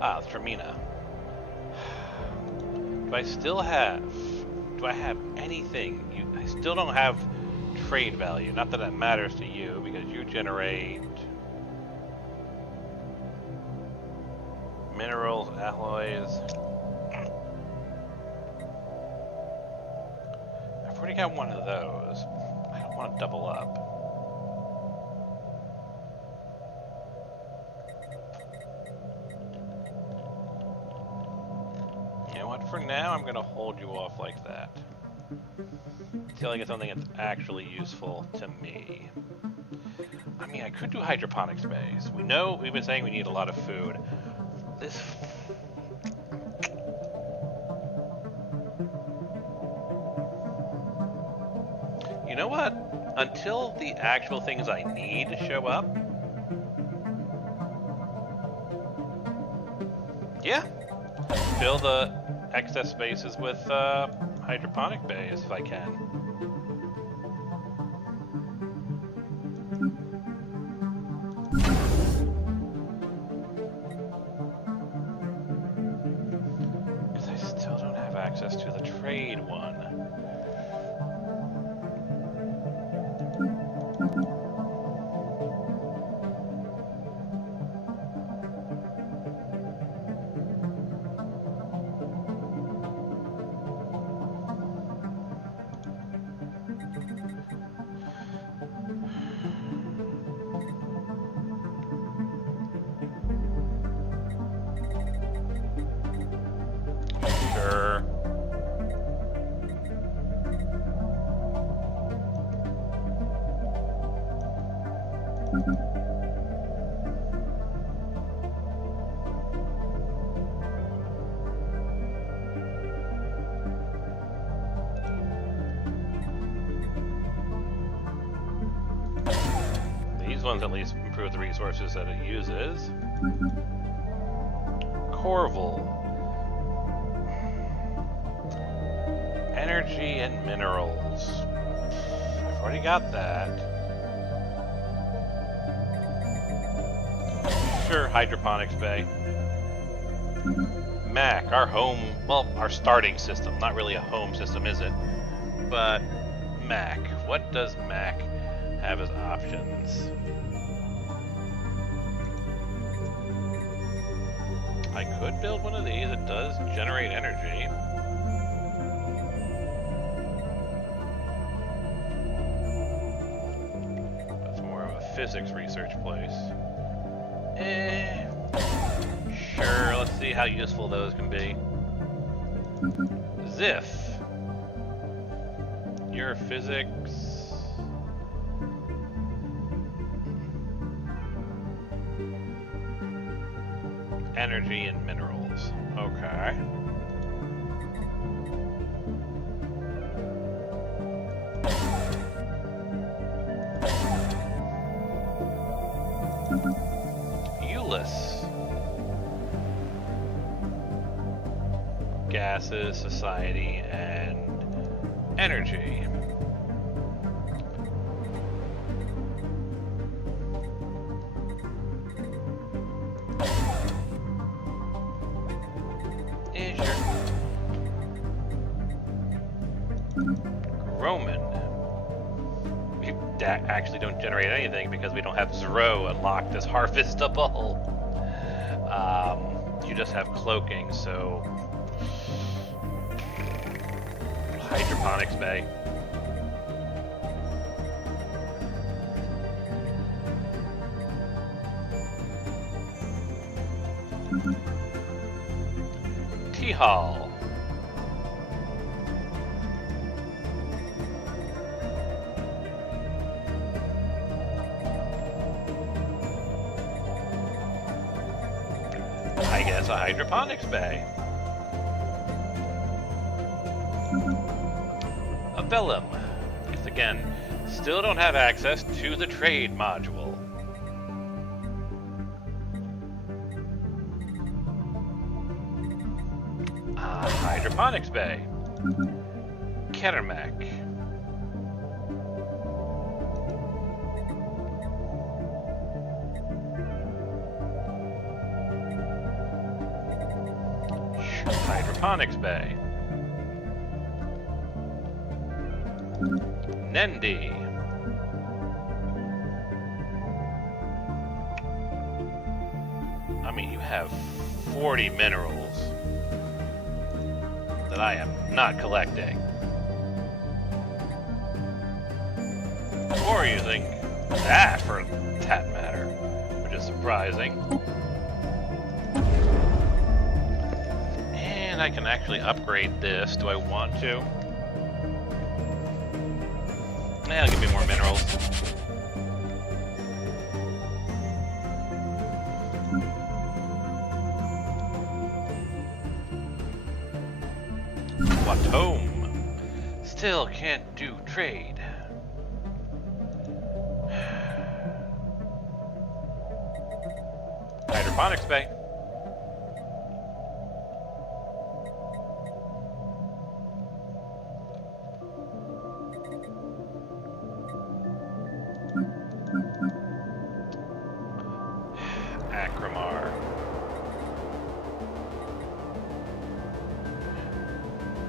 Ah, it's Trimina. Do I have anything? I still don't have trade value. Not that it matters to you, because you generate minerals, alloys. I've already got one of those. I don't want to double up. You know what? For now, I'm going to hold you off like that. Until I get something that's actually useful to me. I mean, I could do hydroponic space. We've been saying we need a lot of food. This... You know what? Until the actual things I need show up... Yeah. Fill the excess spaces with hydroponic bays if I can. Because I still don't have access to the trade one. Ones at least improve the resources that it uses. Corval. Energy and minerals. I've already got that. Sure, hydroponics bay. Mac, our home, well, our starting system. Not really a home system, is it? But Mac, what does Mac have as options? I could build one of these. It does generate energy. That's more of a physics research place. Sure, let's see how useful those can be. Ziff. Your physics. Energy and minerals. Okay. Euless. Gases, society, and energy. Roman. We actually don't generate anything because we don't have Zero unlocked as harvestable. You just have cloaking, so hydroponics bay. T-Hall. I guess a hydroponics bay. A vellum. Because again, still don't have access to the trade module. A hydroponics bay. Kettermack. Hydroponics bay. Nendi. I mean, you have 40 minerals that I am not collecting. Or using that for that matter, which is surprising. And I can actually upgrade this. Do I want to? Yeah, give me more minerals. Watome. Still can't do trade. Hydroponics bay.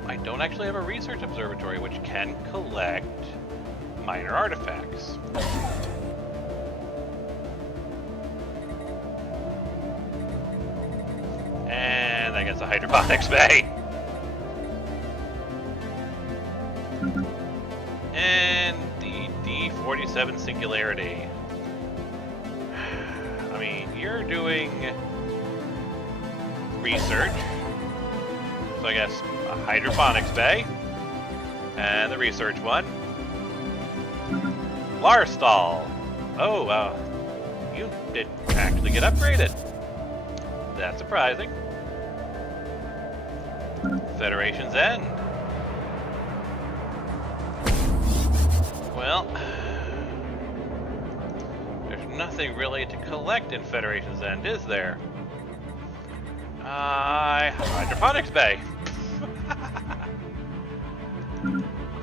I don't actually have a research observatory which can collect minor artifacts. And I guess a hydroponics bay. And the D47 Singularity. I mean, you're doing research. So I guess a hydroponics bay. And the research one. Larstal. Oh, you did actually get upgraded. That's surprising. Federation's End. Well, there's nothing really to collect in Federation's End, is there? Hydroponics Bay.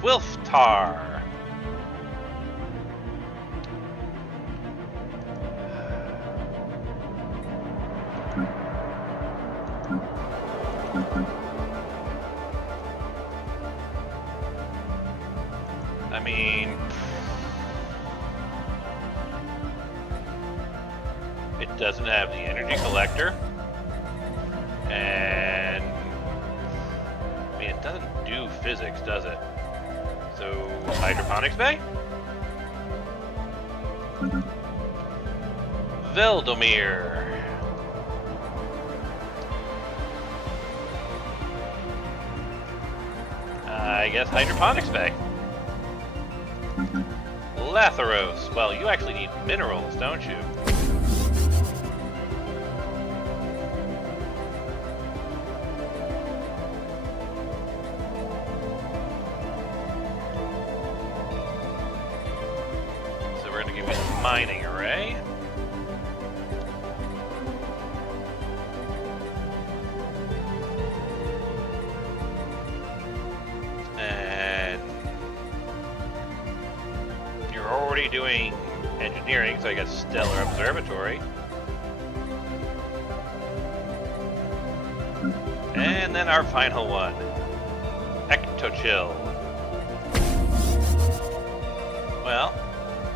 Wilftar. I mean, it doesn't have the energy collector, and I mean, it doesn't do physics, does it? So, hydroponics bay? Veldomir. I guess hydroponics bay. Latharos. Well, you actually need minerals, don't you? So we're gonna give you a mining array. Already doing engineering, so I guess Stellar Observatory. And then our final one, Ectochill. Well,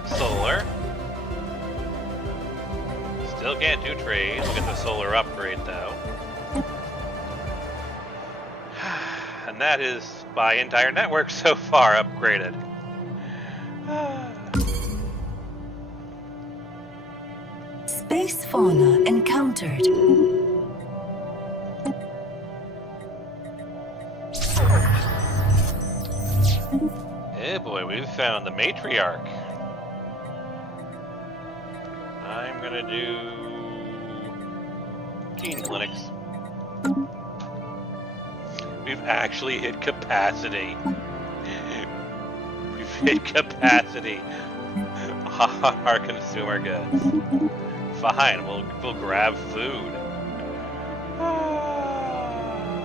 solar. Still can't do trade. We'll get the solar upgrade though. And that is my entire network so far upgraded. Space fauna encountered. Hey boy, we've found the matriarch. I'm gonna do teen clinics. We've actually hit capacity. We've hit capacity. Our consumer goods. Fine, we'll grab food.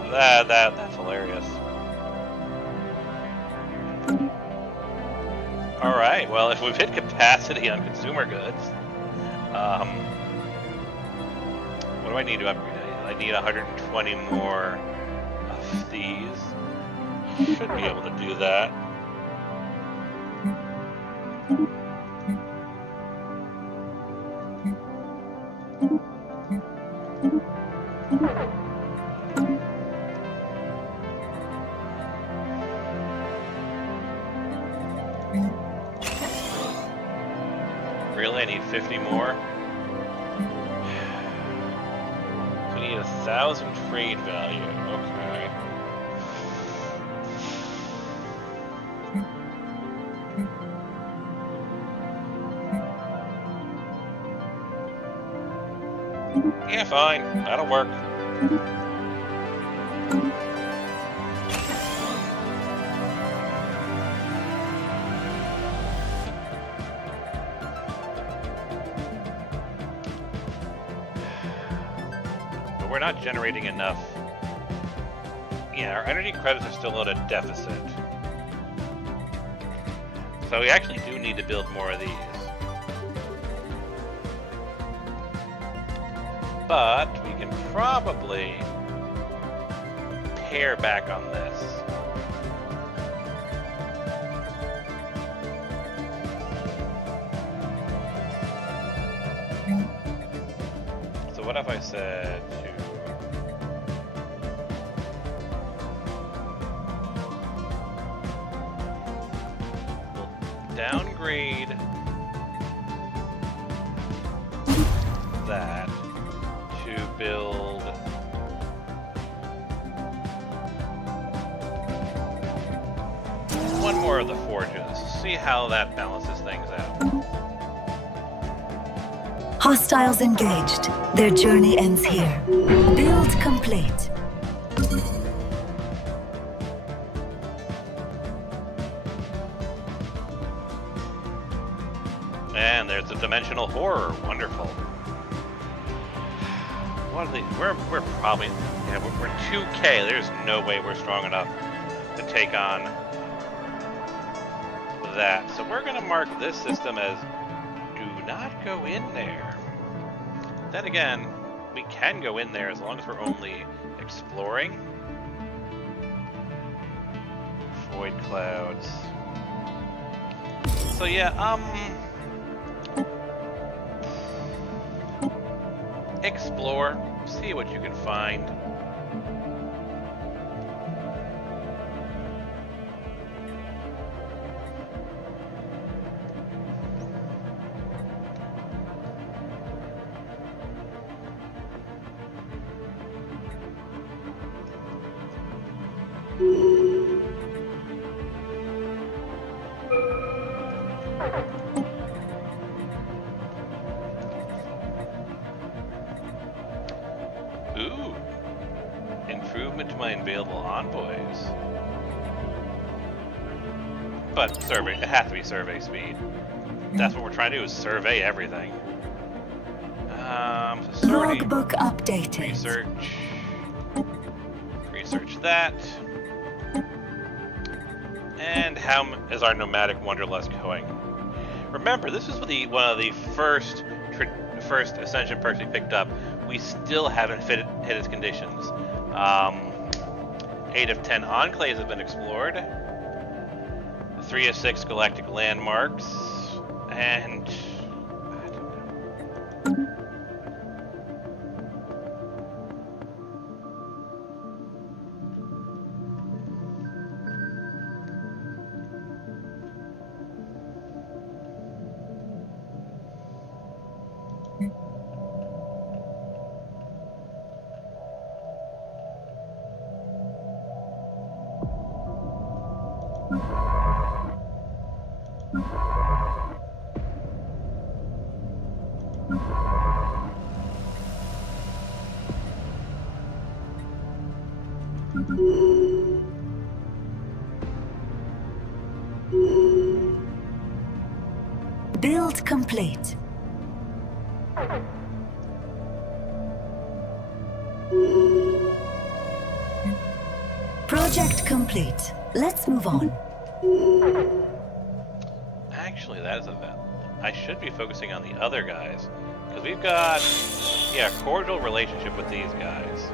That's hilarious. All right, well, if we've hit capacity on consumer goods, what do I need to upgrade? I need 120 more of these. Should be able to do that. Really? I need 50 more? I need 1,000 trade value. Okay. Yeah, fine. That'll work. But we're not generating enough. Yeah, our energy credits are still at a deficit. So we actually do need to build more of these. But we can probably pare back on this. So what if I said we'll downgrade that to build one more of the forges. See how that balances things out. Hostiles engaged. Their journey ends here. Build complete. And there's the dimensional horror. Wonderful. What are they? We're probably, yeah, we're 2K. There's no way we're strong enough to take on that. So we're gonna mark this system as do not go in there. Then again, we can go in there as long as we're only exploring. Void clouds. So yeah, explore, see what you can find. Ooh, improvement to my available envoys. But survey, it has to be survey speed. That's what we're trying to do, is survey everything. So Logbook updated. Research that. And how is our nomadic wanderlust going? Remember, this is one of the first ascension perks we picked up. We still haven't hit its conditions. 8 of 10 enclaves have been explored. 3 of 6 galactic landmarks, and I don't know. Build complete. Project complete. Let's move on. Actually, that is a vet. I should be focusing on the other guys, because we've got, yeah, a cordial relationship with these guys.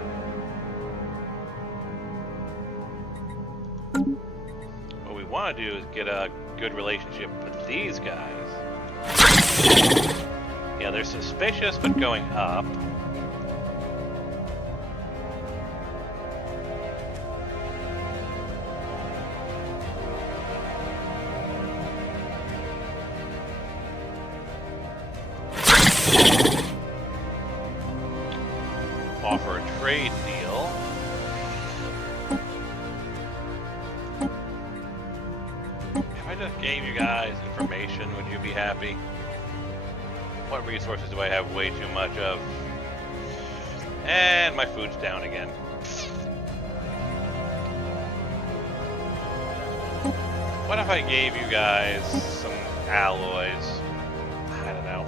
What we want to do is get a good relationship with these guys. Yeah, they're suspicious, but going up. Offer a trade deal. If I just gave you guys information, would you be happy? What resources do I have way too much of? And my food's down again. What if I gave you guys some alloys? I don't know.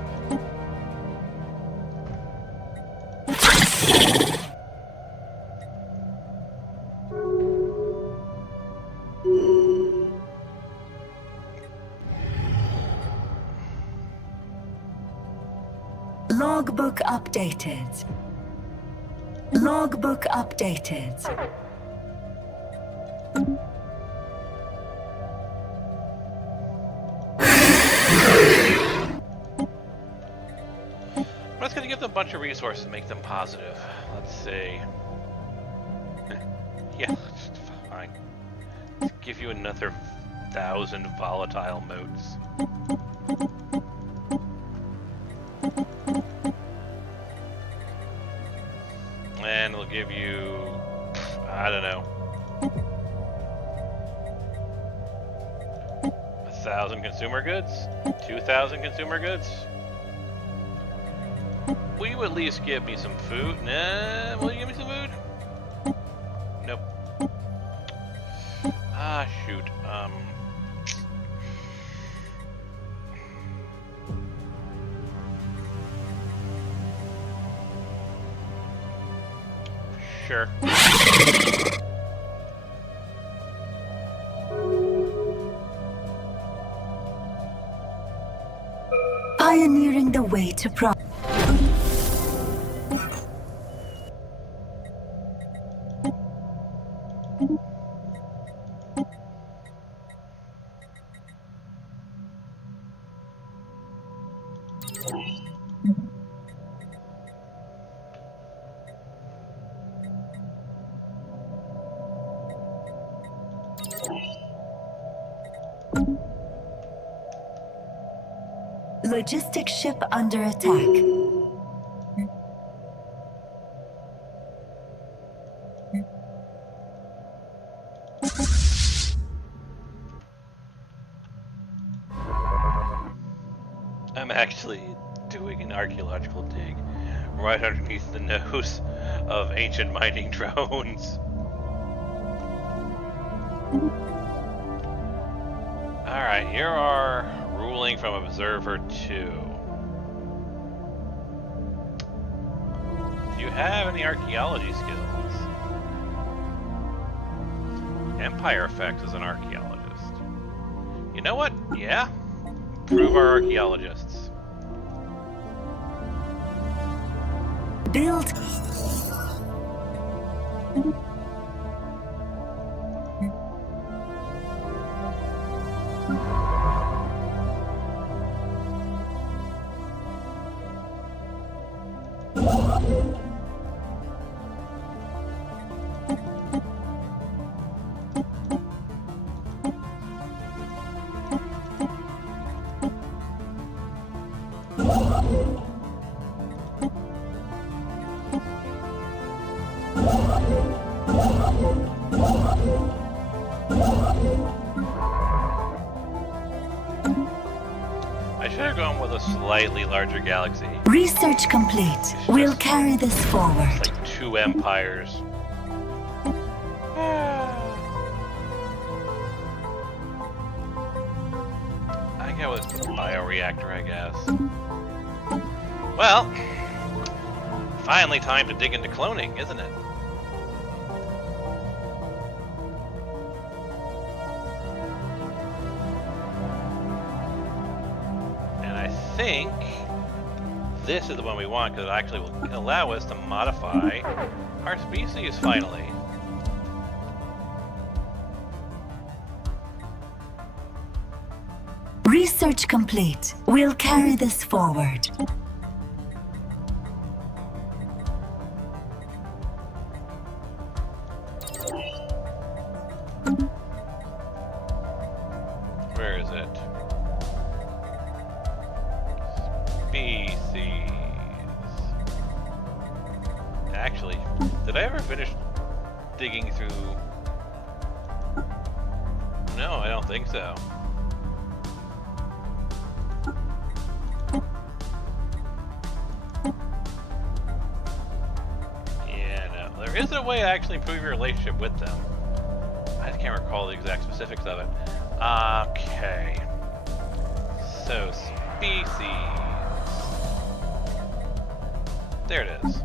Logbook updated. Logbook updated. I'm just gonna give them a bunch of resources and make them positive. Let's see. Yeah, fine. Let's give you another 1,000 volatile motes. And we'll give you, I don't know, 1,000 consumer goods? 2,000 consumer goods? Will you at least give me some food? Nah, will you give me some food? Nope. Ah, shoot. Sure. Pioneering the way to pro. Logistic ship under attack. I'm actually doing an archaeological dig right underneath the nose of ancient mining drones. Alright, you're our ruling from Observer 2. Do you have any archaeology skills? Empire Effects as an archaeologist. You know what? Yeah. Prove our archaeologists. Build. I should have gone with a slightly larger galaxy. Research complete. We'll carry this forward. It's like 2 empires. I go with bioreactor, I guess. Well, finally time to dig into cloning, isn't it? And I think this is the one we want because it actually will allow us to modify our species finally. Research complete. We'll carry this forward. Where is it? Species. Actually, did I ever finish digging through? No, I don't think so. Yeah, no. There is a way to actually improve your relationship with them. I just can't recall the exact specifics of it. Okay. So, species. There it is.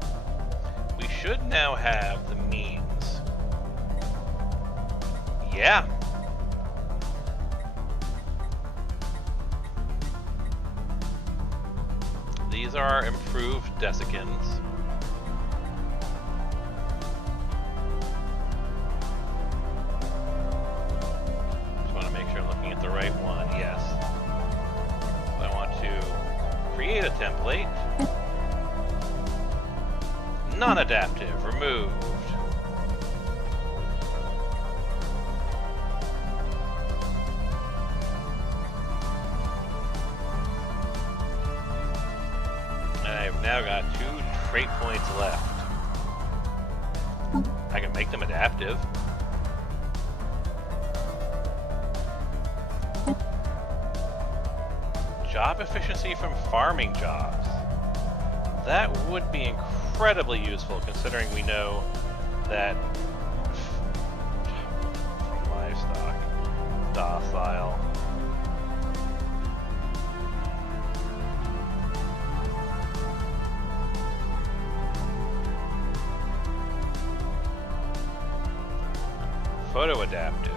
We should now have the means. Yeah. These are improved desiccants. Just want to make sure I'm looking at the right one. Yes. So I want to create a template. Non-adaptive, removed. And I've now got 2 trait points left. I can make them adaptive. Job efficiency from farming jobs. That would be incredibly useful considering we know that from livestock, docile. Photo adaptive.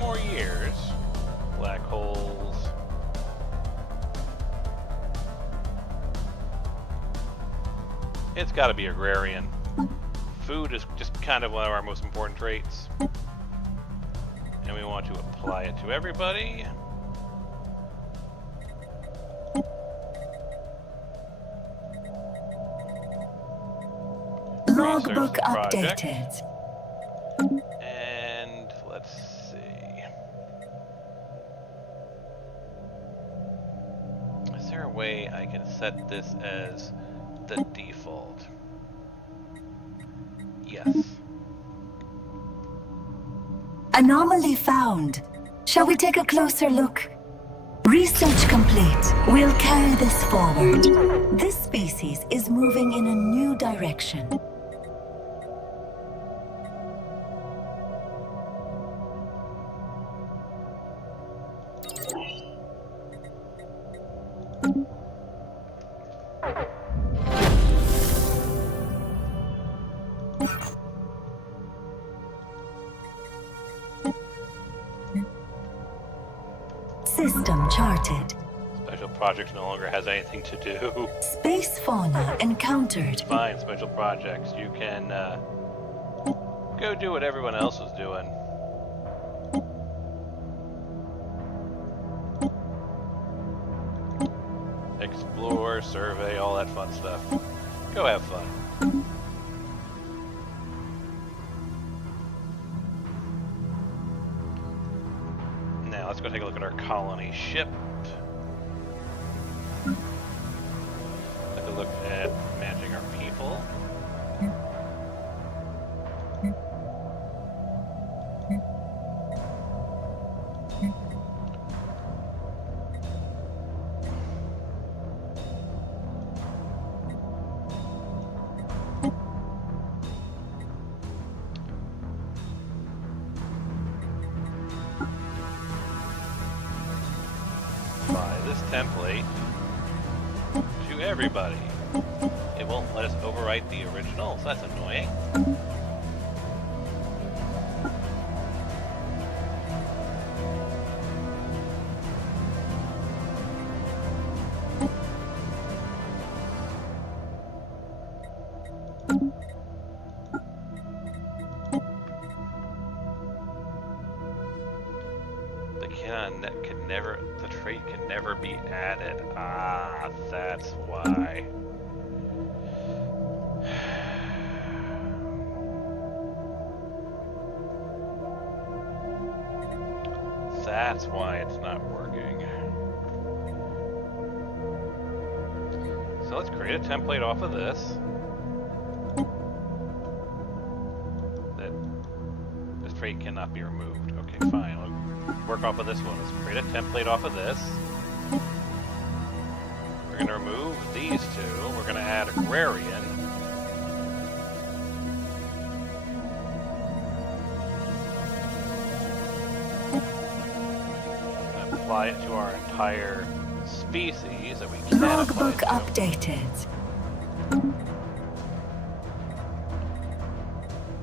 More years. Black holes. It's got to be agrarian. Food is just kind of one of our most important traits. And we want to apply it to everybody. Logbook Project. updated. And let's see. Is there a way I can set this as the default? Yes. Anomaly found. Shall we take a closer look? Research complete. We'll carry this forward. This species is moving in a new direction. System charted. Special projects no longer has anything to do. Space fauna encountered. Fine, special projects. You can go do what everyone else is doing. Explore, survey, all that fun stuff. Go have fun. Now let's go take a look at our colony ship. Take a look at managing our people. Apply this template to everybody. It won't let us overwrite the original, so that's annoying. The trait can never be added. Ah, that's why. That's why it's not working. So let's create a template off of this. That this trait cannot be removed. Okay, fine. We'll work off of this one. Let's create a template off of this. We're going to remove these two. We're going to add agrarian. Apply it to our entire species that we can Logbook apply to. updated.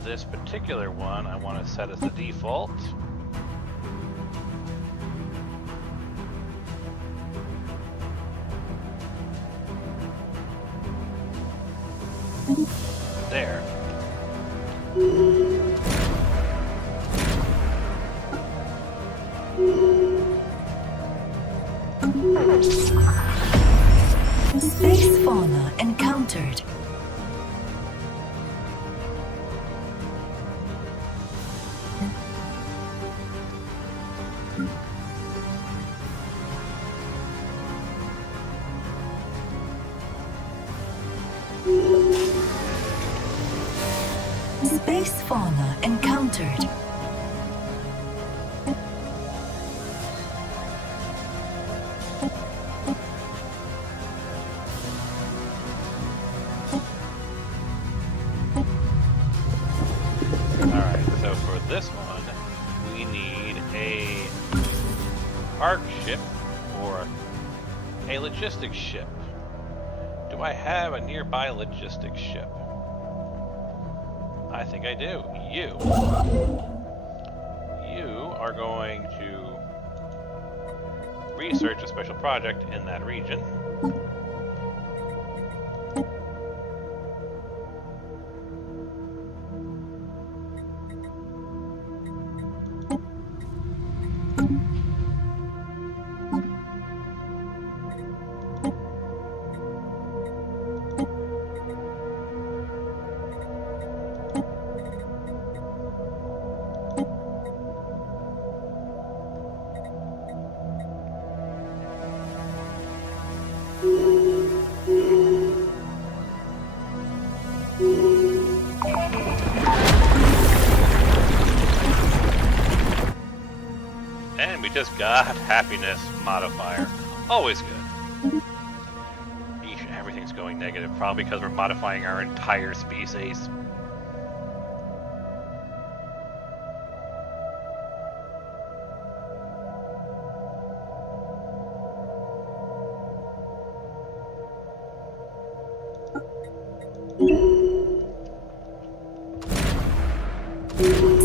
This particular one I want to set as the default. There. Space fauna encountered. Space fauna encountered. Alright, so for this one, we need a arc ship or a logistics ship. Do I have a nearby logistics ship? I think I do. You are going to research a special project in that region. just got happiness modifier. Always good. Eesh, everything's going negative, probably because we're modifying our entire species.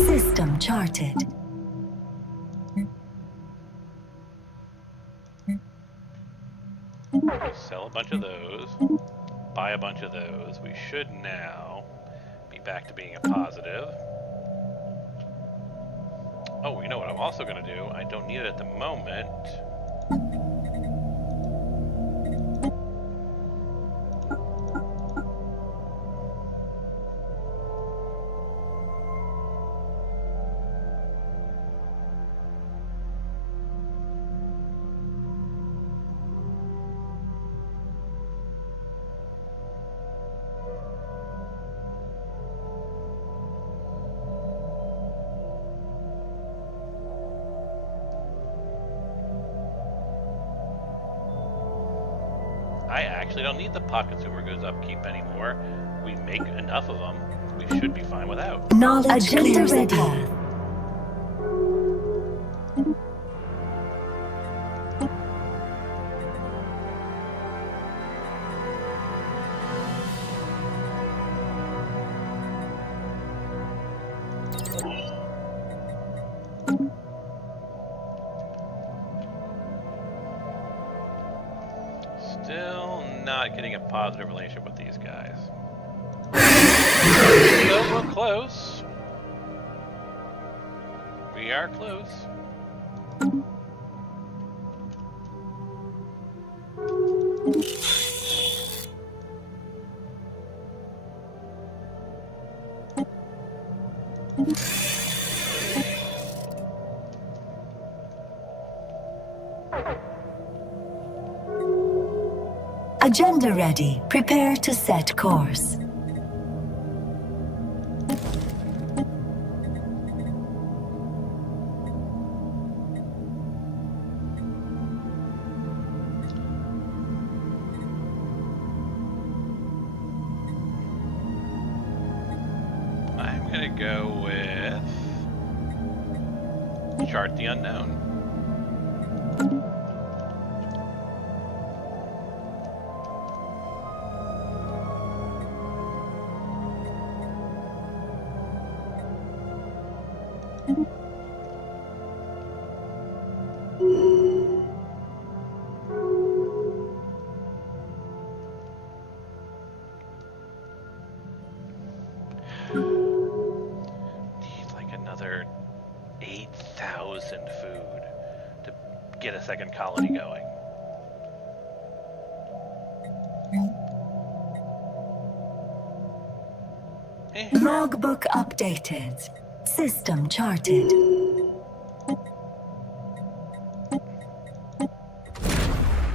System charted. Sell a bunch of those, buy a bunch of those. We should now be back to being a positive. Oh, you know what I'm also going to do? I don't need it at the moment. I actually don't need the pot consumer goods upkeep anymore. We make enough of them. We should be fine without. Knowledge clears the path. Still not getting a positive relationship with these guys. Still we're close. We are close. Agenda ready. Prepare to set course. I'm gonna go with Chart the Unknown. Need like another 8,000 food to get a second colony going. Logbook updated. System charted.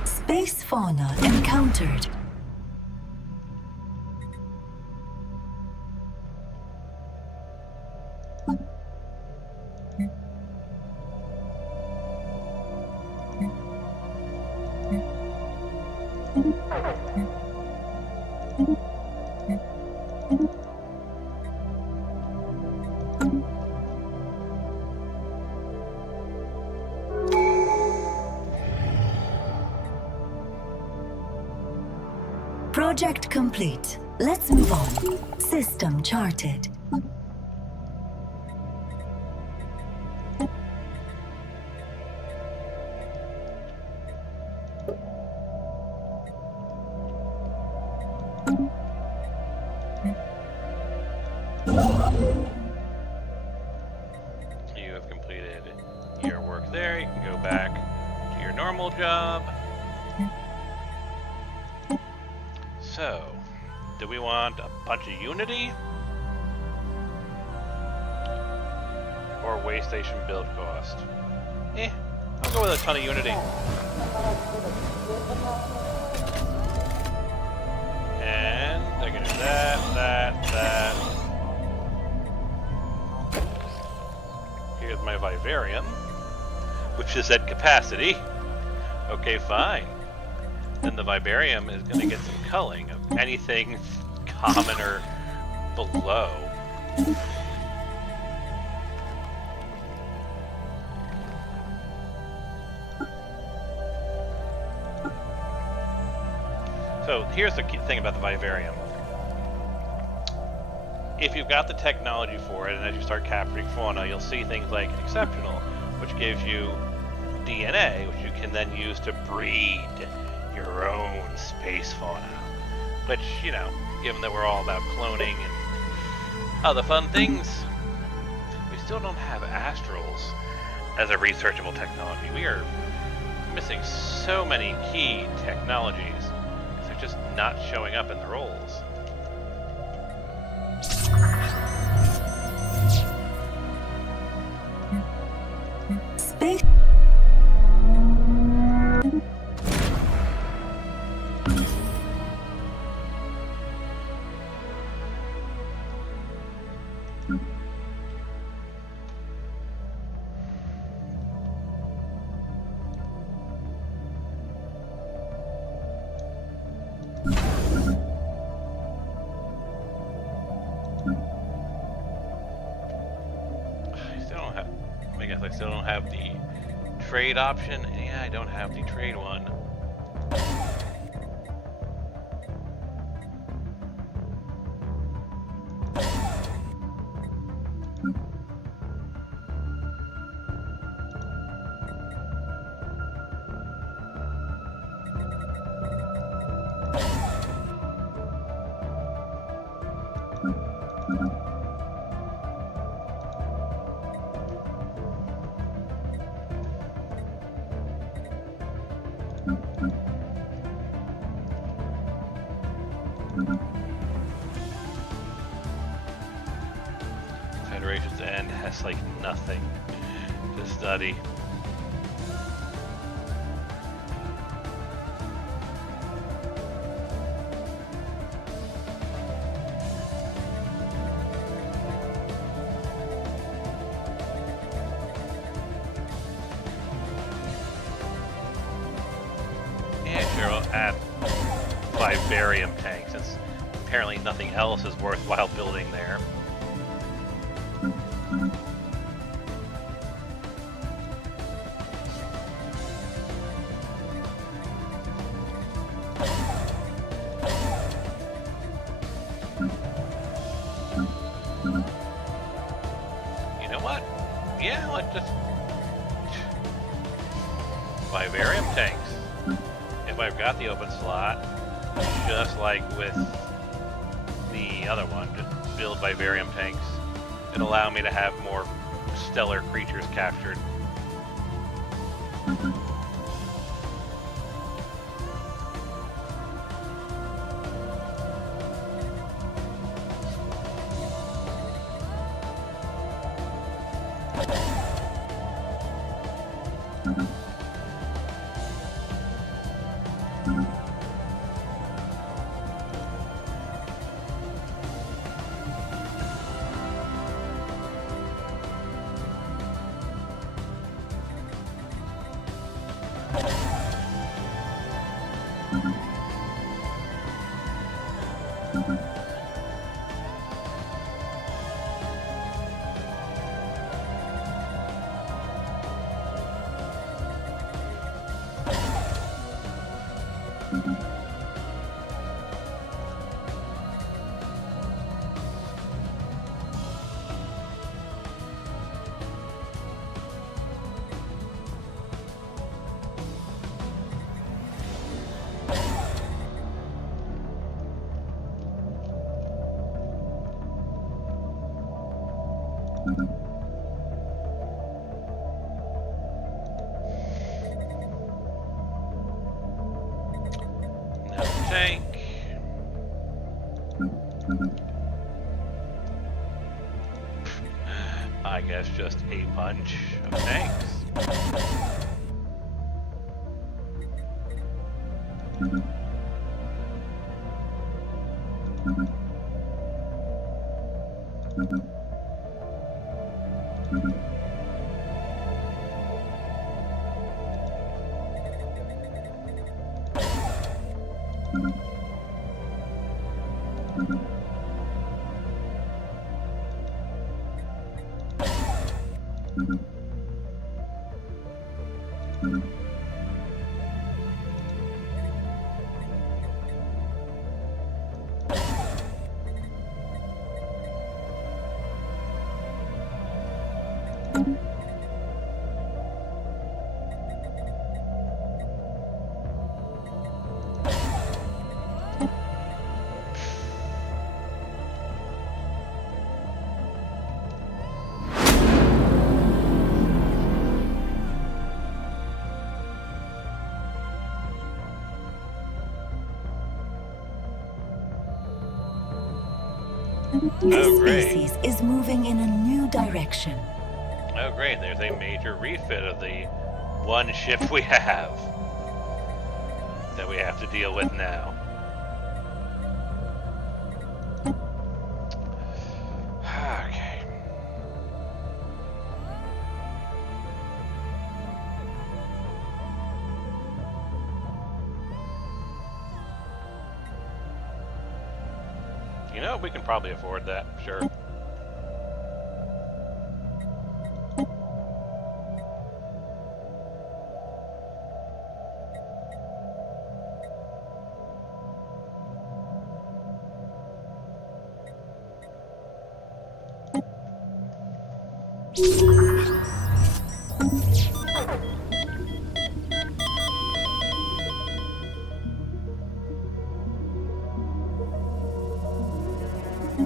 Space fauna encountered. Project complete. Let's move on. System charted. You have completed your work there. You can go back to your normal job. So, do we want a bunch of Unity? Or way station build cost? I'll go with a ton of Unity. And they're gonna do that. Here's my Vivarium. which is at capacity. Okay, fine. Then the vibarium is going to get some culling of anything common or below. So here's the key thing about the vivarium. If you've got the technology for it, and as you start capturing fauna, you'll see things like exceptional, which gives you DNA, which you can then use to breed your own space fauna. Which, you know, given that we're all about cloning and other fun things, we still don't have astrals as a researchable technology. We are missing so many key technologies. They're just not showing up in the roles. Space. I still don't have the trade option. Yeah, I don't have the trade one. Federation's End has like nothing to study. Yeah, sure, I'll add vivarium tanks, since apparently nothing else is worthwhile building there. You know what? Yeah, let's just... vivarium tanks. If I've got the open slot, just like with the other one, just build vivarium tanks. It'll allow me to have more stellar creatures captured. Tank. I guess just a bunch of tanks. This great. species is moving in a new direction. Oh great, there's a major refit of the one ship we have that we have to deal with now. Okay. You know, we can probably afford that, sure.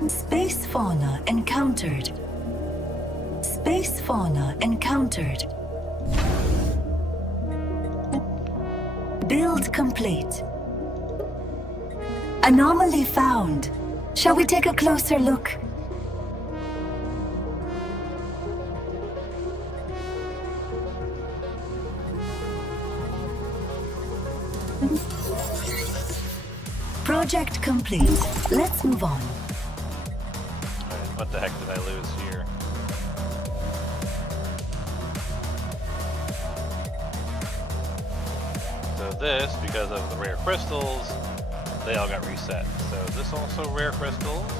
Space fauna encountered. Space fauna encountered. Build complete. Anomaly found. Shall we take a closer look? Project complete. Let's move on. What the heck did I lose here? So this, because of the rare crystals, they all got reset. So is this also rare crystals?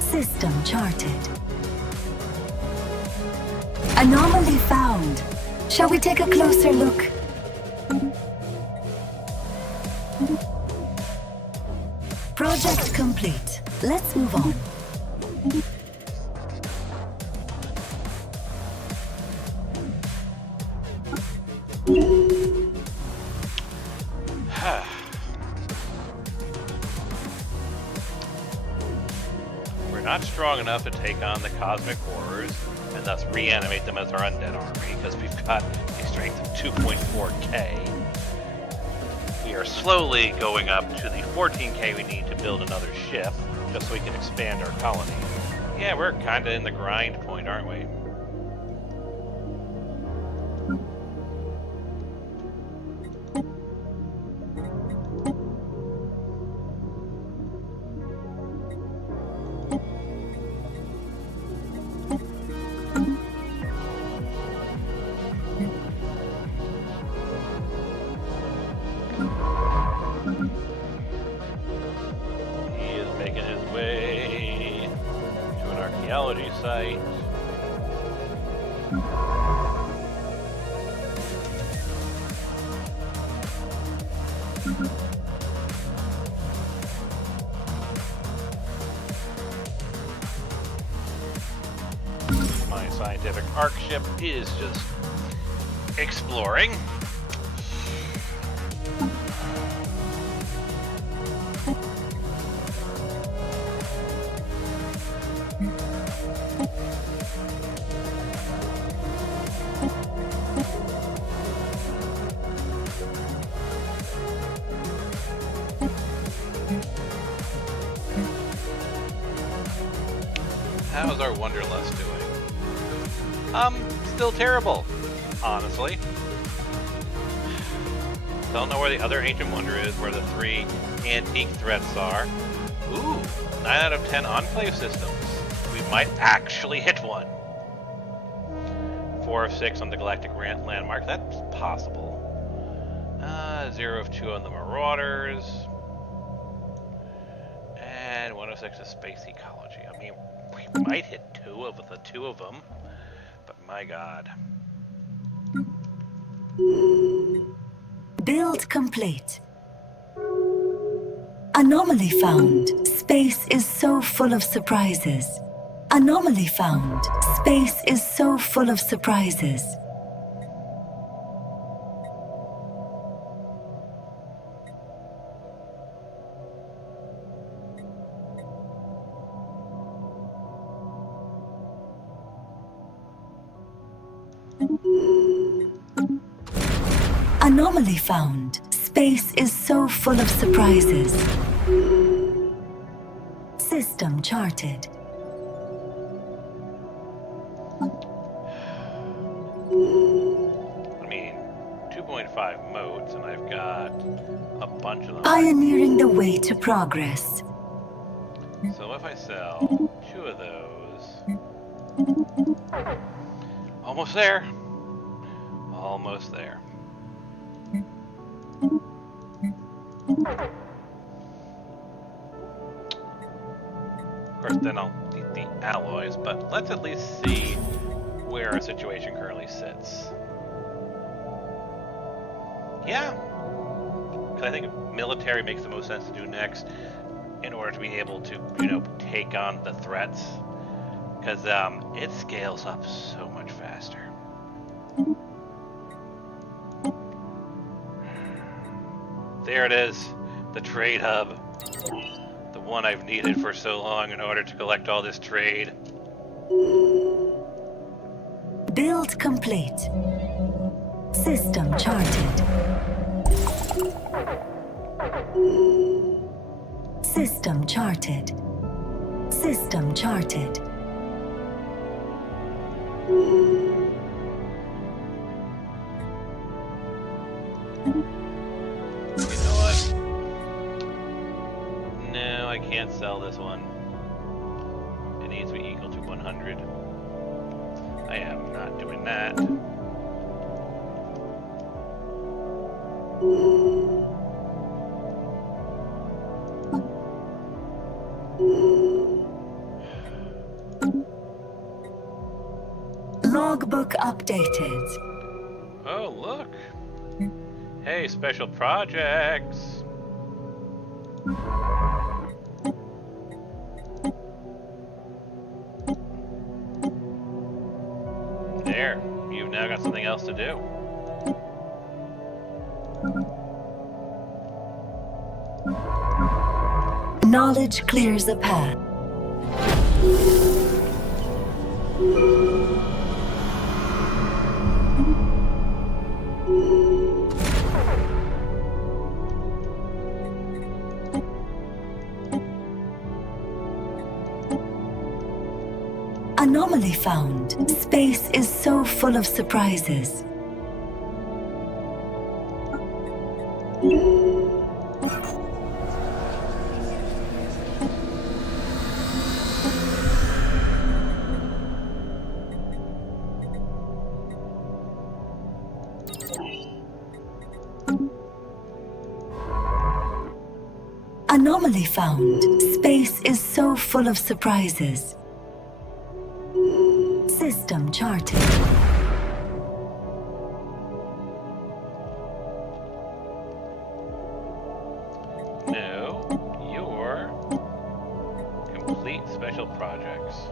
System charted. Anomaly found. Shall we take a closer look? Project complete. Let's move on. We're not strong enough to take on the cosmic horrors and thus reanimate them as our undead army because we've got a strength of 2.4k. We are slowly going up to the 14k we need to build another ship just so we can expand our colony. Yeah, we're kind of in the grind point, aren't we? Site. My scientific arc ship is just exploring. How's our Wanderlust doing? Still terrible, honestly. Don't know where the other Ancient Wonder is, where the 3 antique threats are. Ooh, 9 out of 10 Enclave systems. We might actually hit one. 4 of 6 on the Galactic Landmark, that's possible. 0 of 2 on the Marauders. And 1 of 6 is Space Ecology. I mean, we might hit 2 of the 2 of them, but my god. Build complete. Anomaly found. Space is so full of surprises. Anomaly found. Space is so full of surprises. Anomaly found. Space is so full of surprises. System charted. I mean, 2.5 modes, and I've got a bunch of them. Pioneering the way to progress. So if I sell 2 of those... Almost there. Almost there. Of course, then I'll need the alloys, but let's at least see where our situation currently sits. Yeah, because I think military makes the most sense to do next in order to be able to, you know, take on the threats, because it scales up so much faster. There it is, the trade hub. The one I've needed for so long in order to collect all this trade. Build complete. System charted. System charted. System charted. You know what? No, I can't sell this one. It needs to be equal to 100. I am not doing that. Logbook updated. Oh, look. Hey, special projects. There, you've now got something else to do. Knowledge clears a path. Anomaly found. Space is so full of surprises. Anomaly found. Space is so full of surprises. System charted. No, you're complete special projects.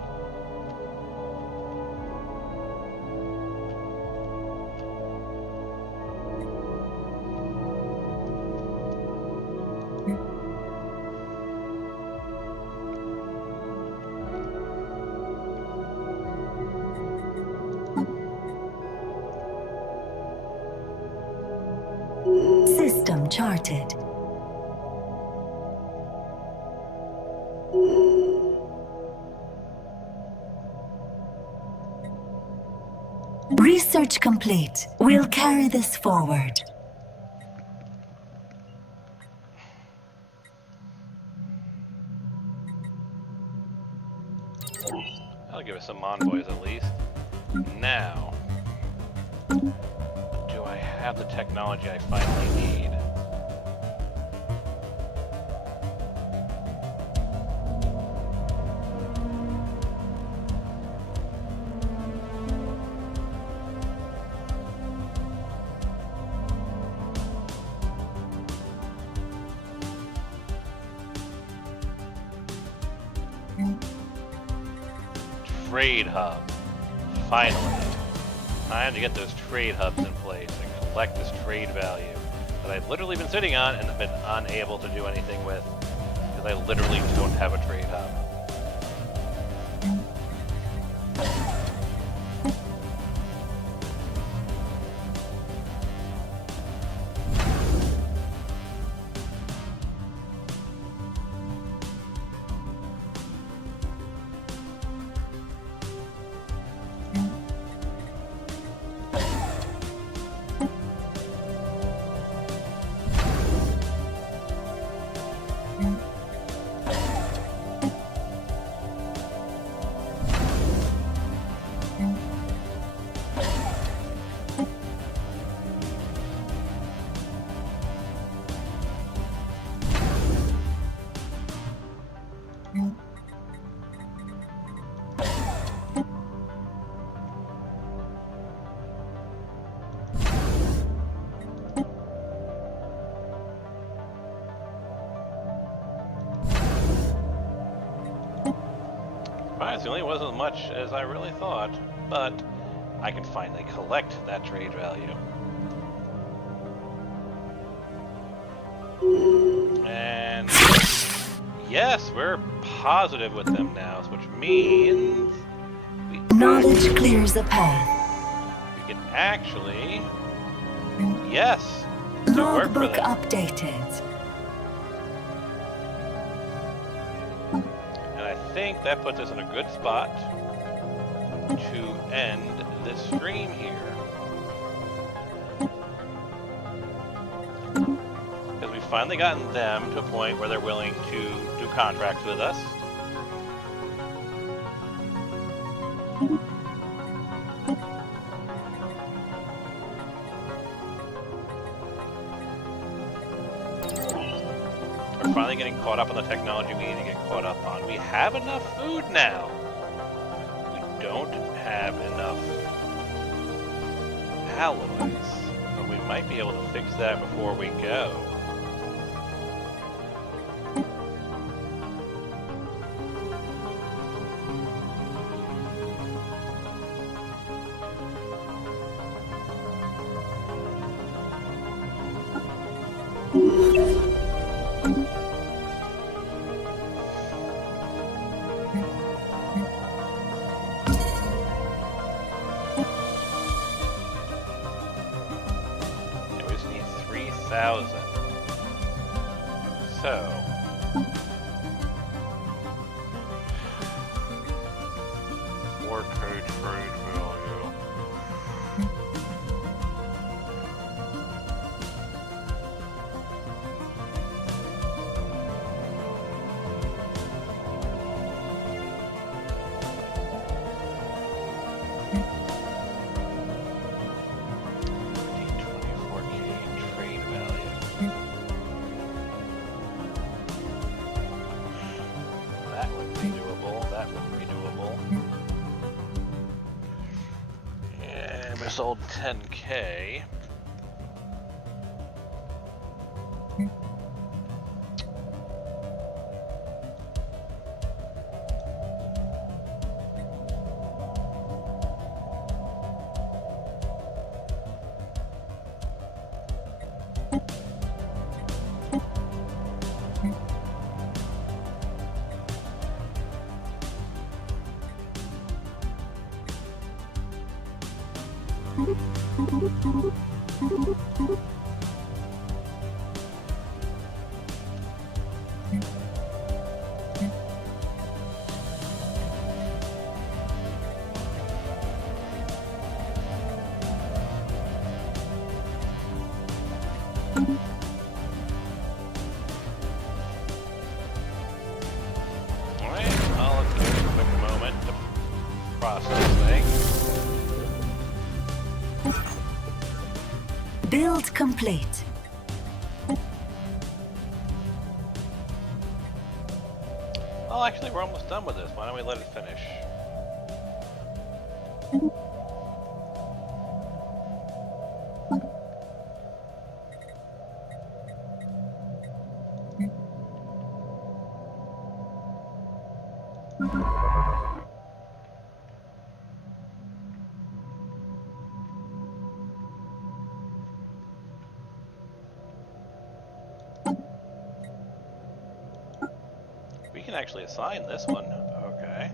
completed. Research complete. We'll carry this forward. That'll give us some envoys at least. Now, do I have the technology I finally need? Trade hub. Finally. Time to get those trade hubs in place and collect this trade value that I've literally been sitting on and have been unable to do anything with because I literally don't have a trade hub. Surprisingly, it wasn't as much as I really thought, but I can finally collect that trade value. And yes, we're positive with them now, which means Knowledge clears a path. we can actually, yes, do work for Logbook them. updated. I think that puts us in a good spot to end this stream here. Because we've finally gotten them to a point where they're willing to do contracts with us. We're finally getting caught up on the technology we need to get caught up on. We have enough food now. We don't have enough alloys, but we might be able to fix that before we go. So, four-code trade value. D24K trade value. That would be doable. That would be doable. And we sold 10K. Build complete. Oh, actually, we're almost done with this. Why don't we let it finish? We can actually assign this one. Okay.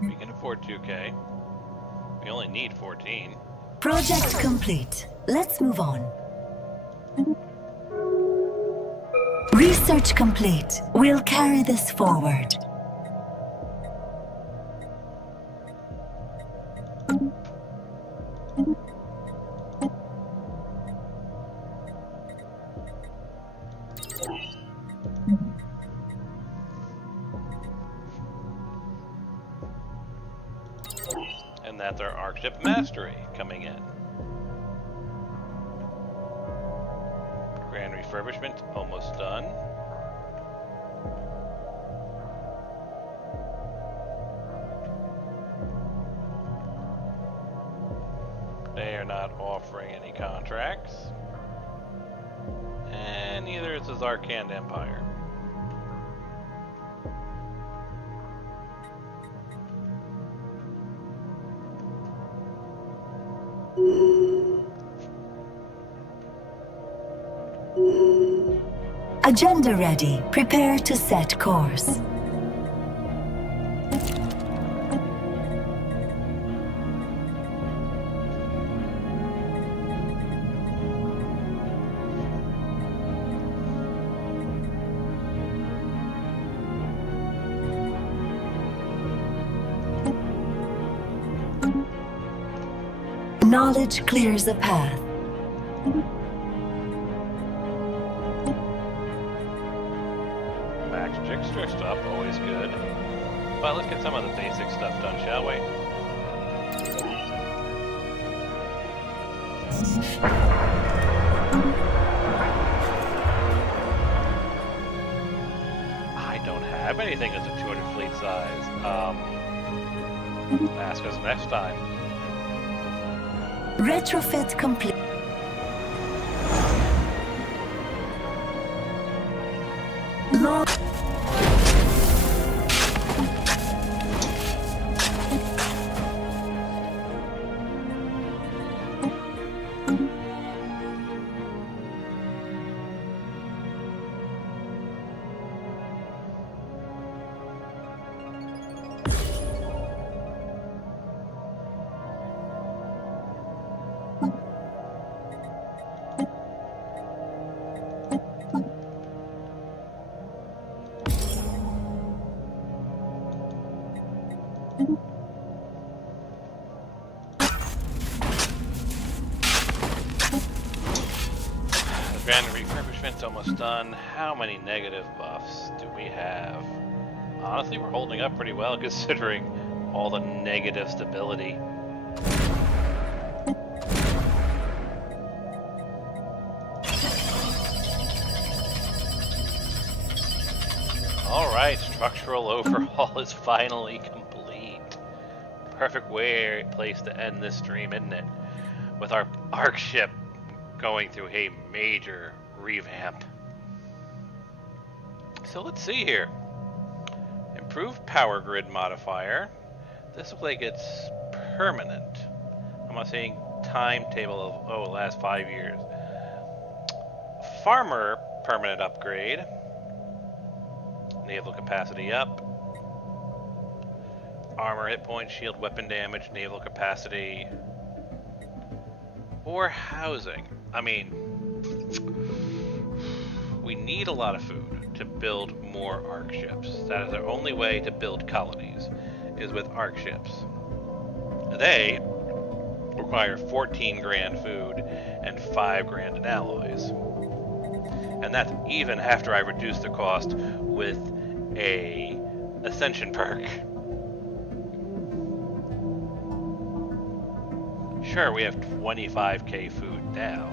We can afford 2K. We only need 14. Project complete. Let's move on. Research complete. We'll carry this forward. And that's our Archship Mastery coming in. Grand refurbishment almost done. They are not offering any contracts. And neither is the Zarkand Empire. Agenda ready. Prepare to set course. Knowledge clears a path. Max Trickster stuff, always good. But let's get some of the basic stuff done, shall we? I don't have anything that's a 200 fleet size. Ask us next time. Retrofit complete. Grand refurbishment's almost done. How many negative buffs do we have? Honestly, we're holding up pretty well considering all the negative stability. Alright, structural overhaul is finally complete. Perfect place to end this stream, isn't it? With our arc ship going through a major revamp. So let's see here. Improved power grid modifier. This looks like it's permanent. I'm not seeing timetable of, last 5 years. Farmer permanent upgrade. Naval capacity up. Armor, hit point, shield, weapon damage, naval capacity. Or housing. I mean, we need a lot of food to build more arc ships. That is their only way to build colonies, is with arc ships. They require 14 grand food and 5 grand in alloys. And that's even after I reduce the cost with a ascension perk. Sure, we have 25k food now,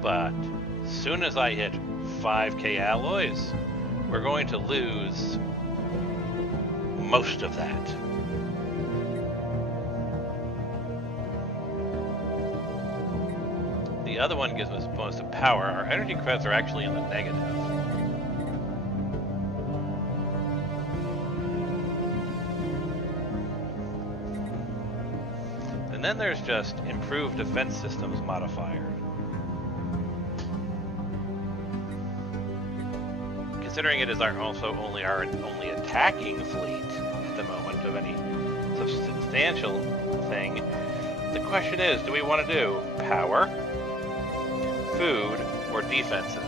but as soon as I hit 5k alloys, we're going to lose most of that. The other one gives us a bonus of power. Our energy credits are actually in the negative. And then there's just improved defense systems modifier. Considering it is our only attacking fleet at the moment of any substantial thing, the question is, do we want to do power, food, or defenses?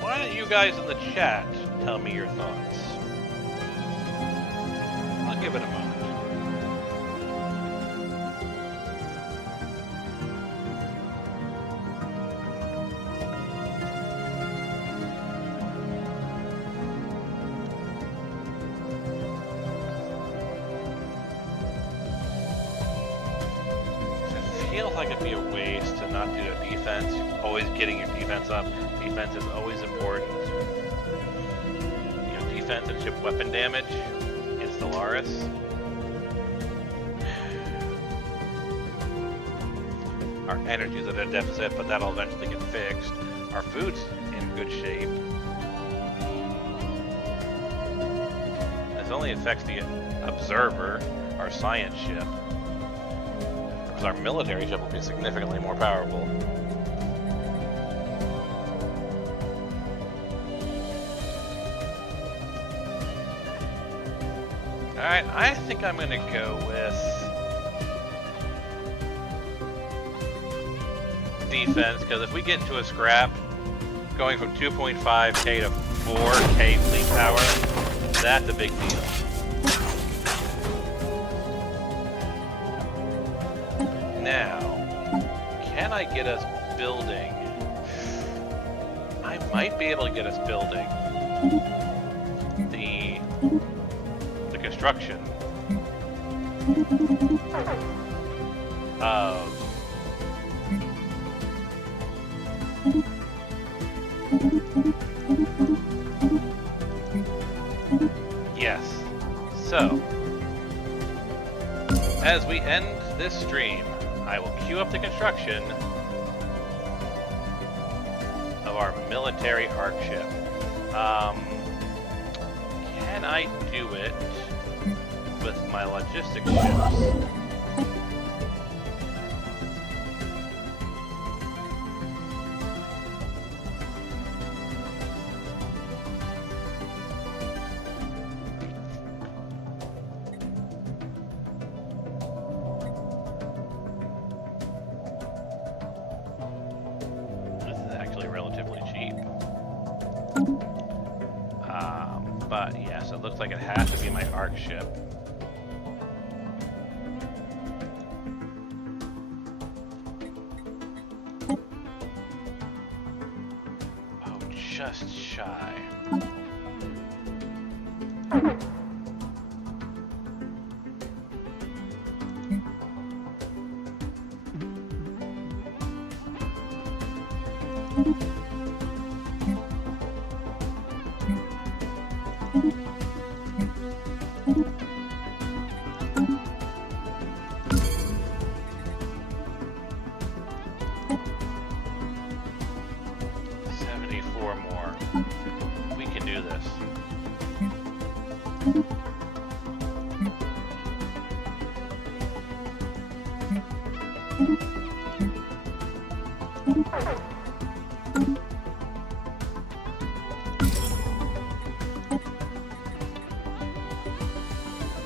Why don't you guys in the chat tell me your thoughts? I'll give it a moment. Feels like it'd be a waste to not do a defense. Always getting your defense up. Defense is always important. You know, defense and ship weapon damage in Stellaris. Our energy's at a deficit, but that'll eventually get fixed. Our food's in good shape. This only affects the observer, our science ship. Because our military ship will be significantly more powerful. Alright, I think I'm going to go with defense, because if we get into a scrap, going from 2.5k to 4k fleet power, that's a big deal. Now, can I get us building? I might be able to get us building the construction of yes. So, as we end this stream, I will queue up the construction of our military arc ship. Can I do it with my logistics ships? But yes, it looks like it has to be my arc ship. Oh, just shy.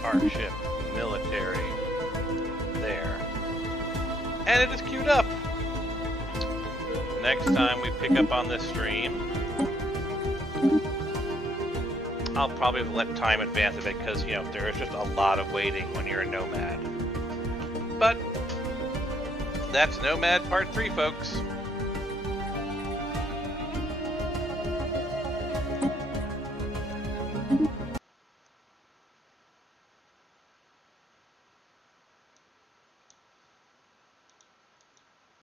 Arc ship, military, there. And it is queued up! next time we pick up on this stream, I'll probably let time advance a bit because, you know, there is just a lot of waiting when you're a nomad. But that's Nomad Part 3, folks.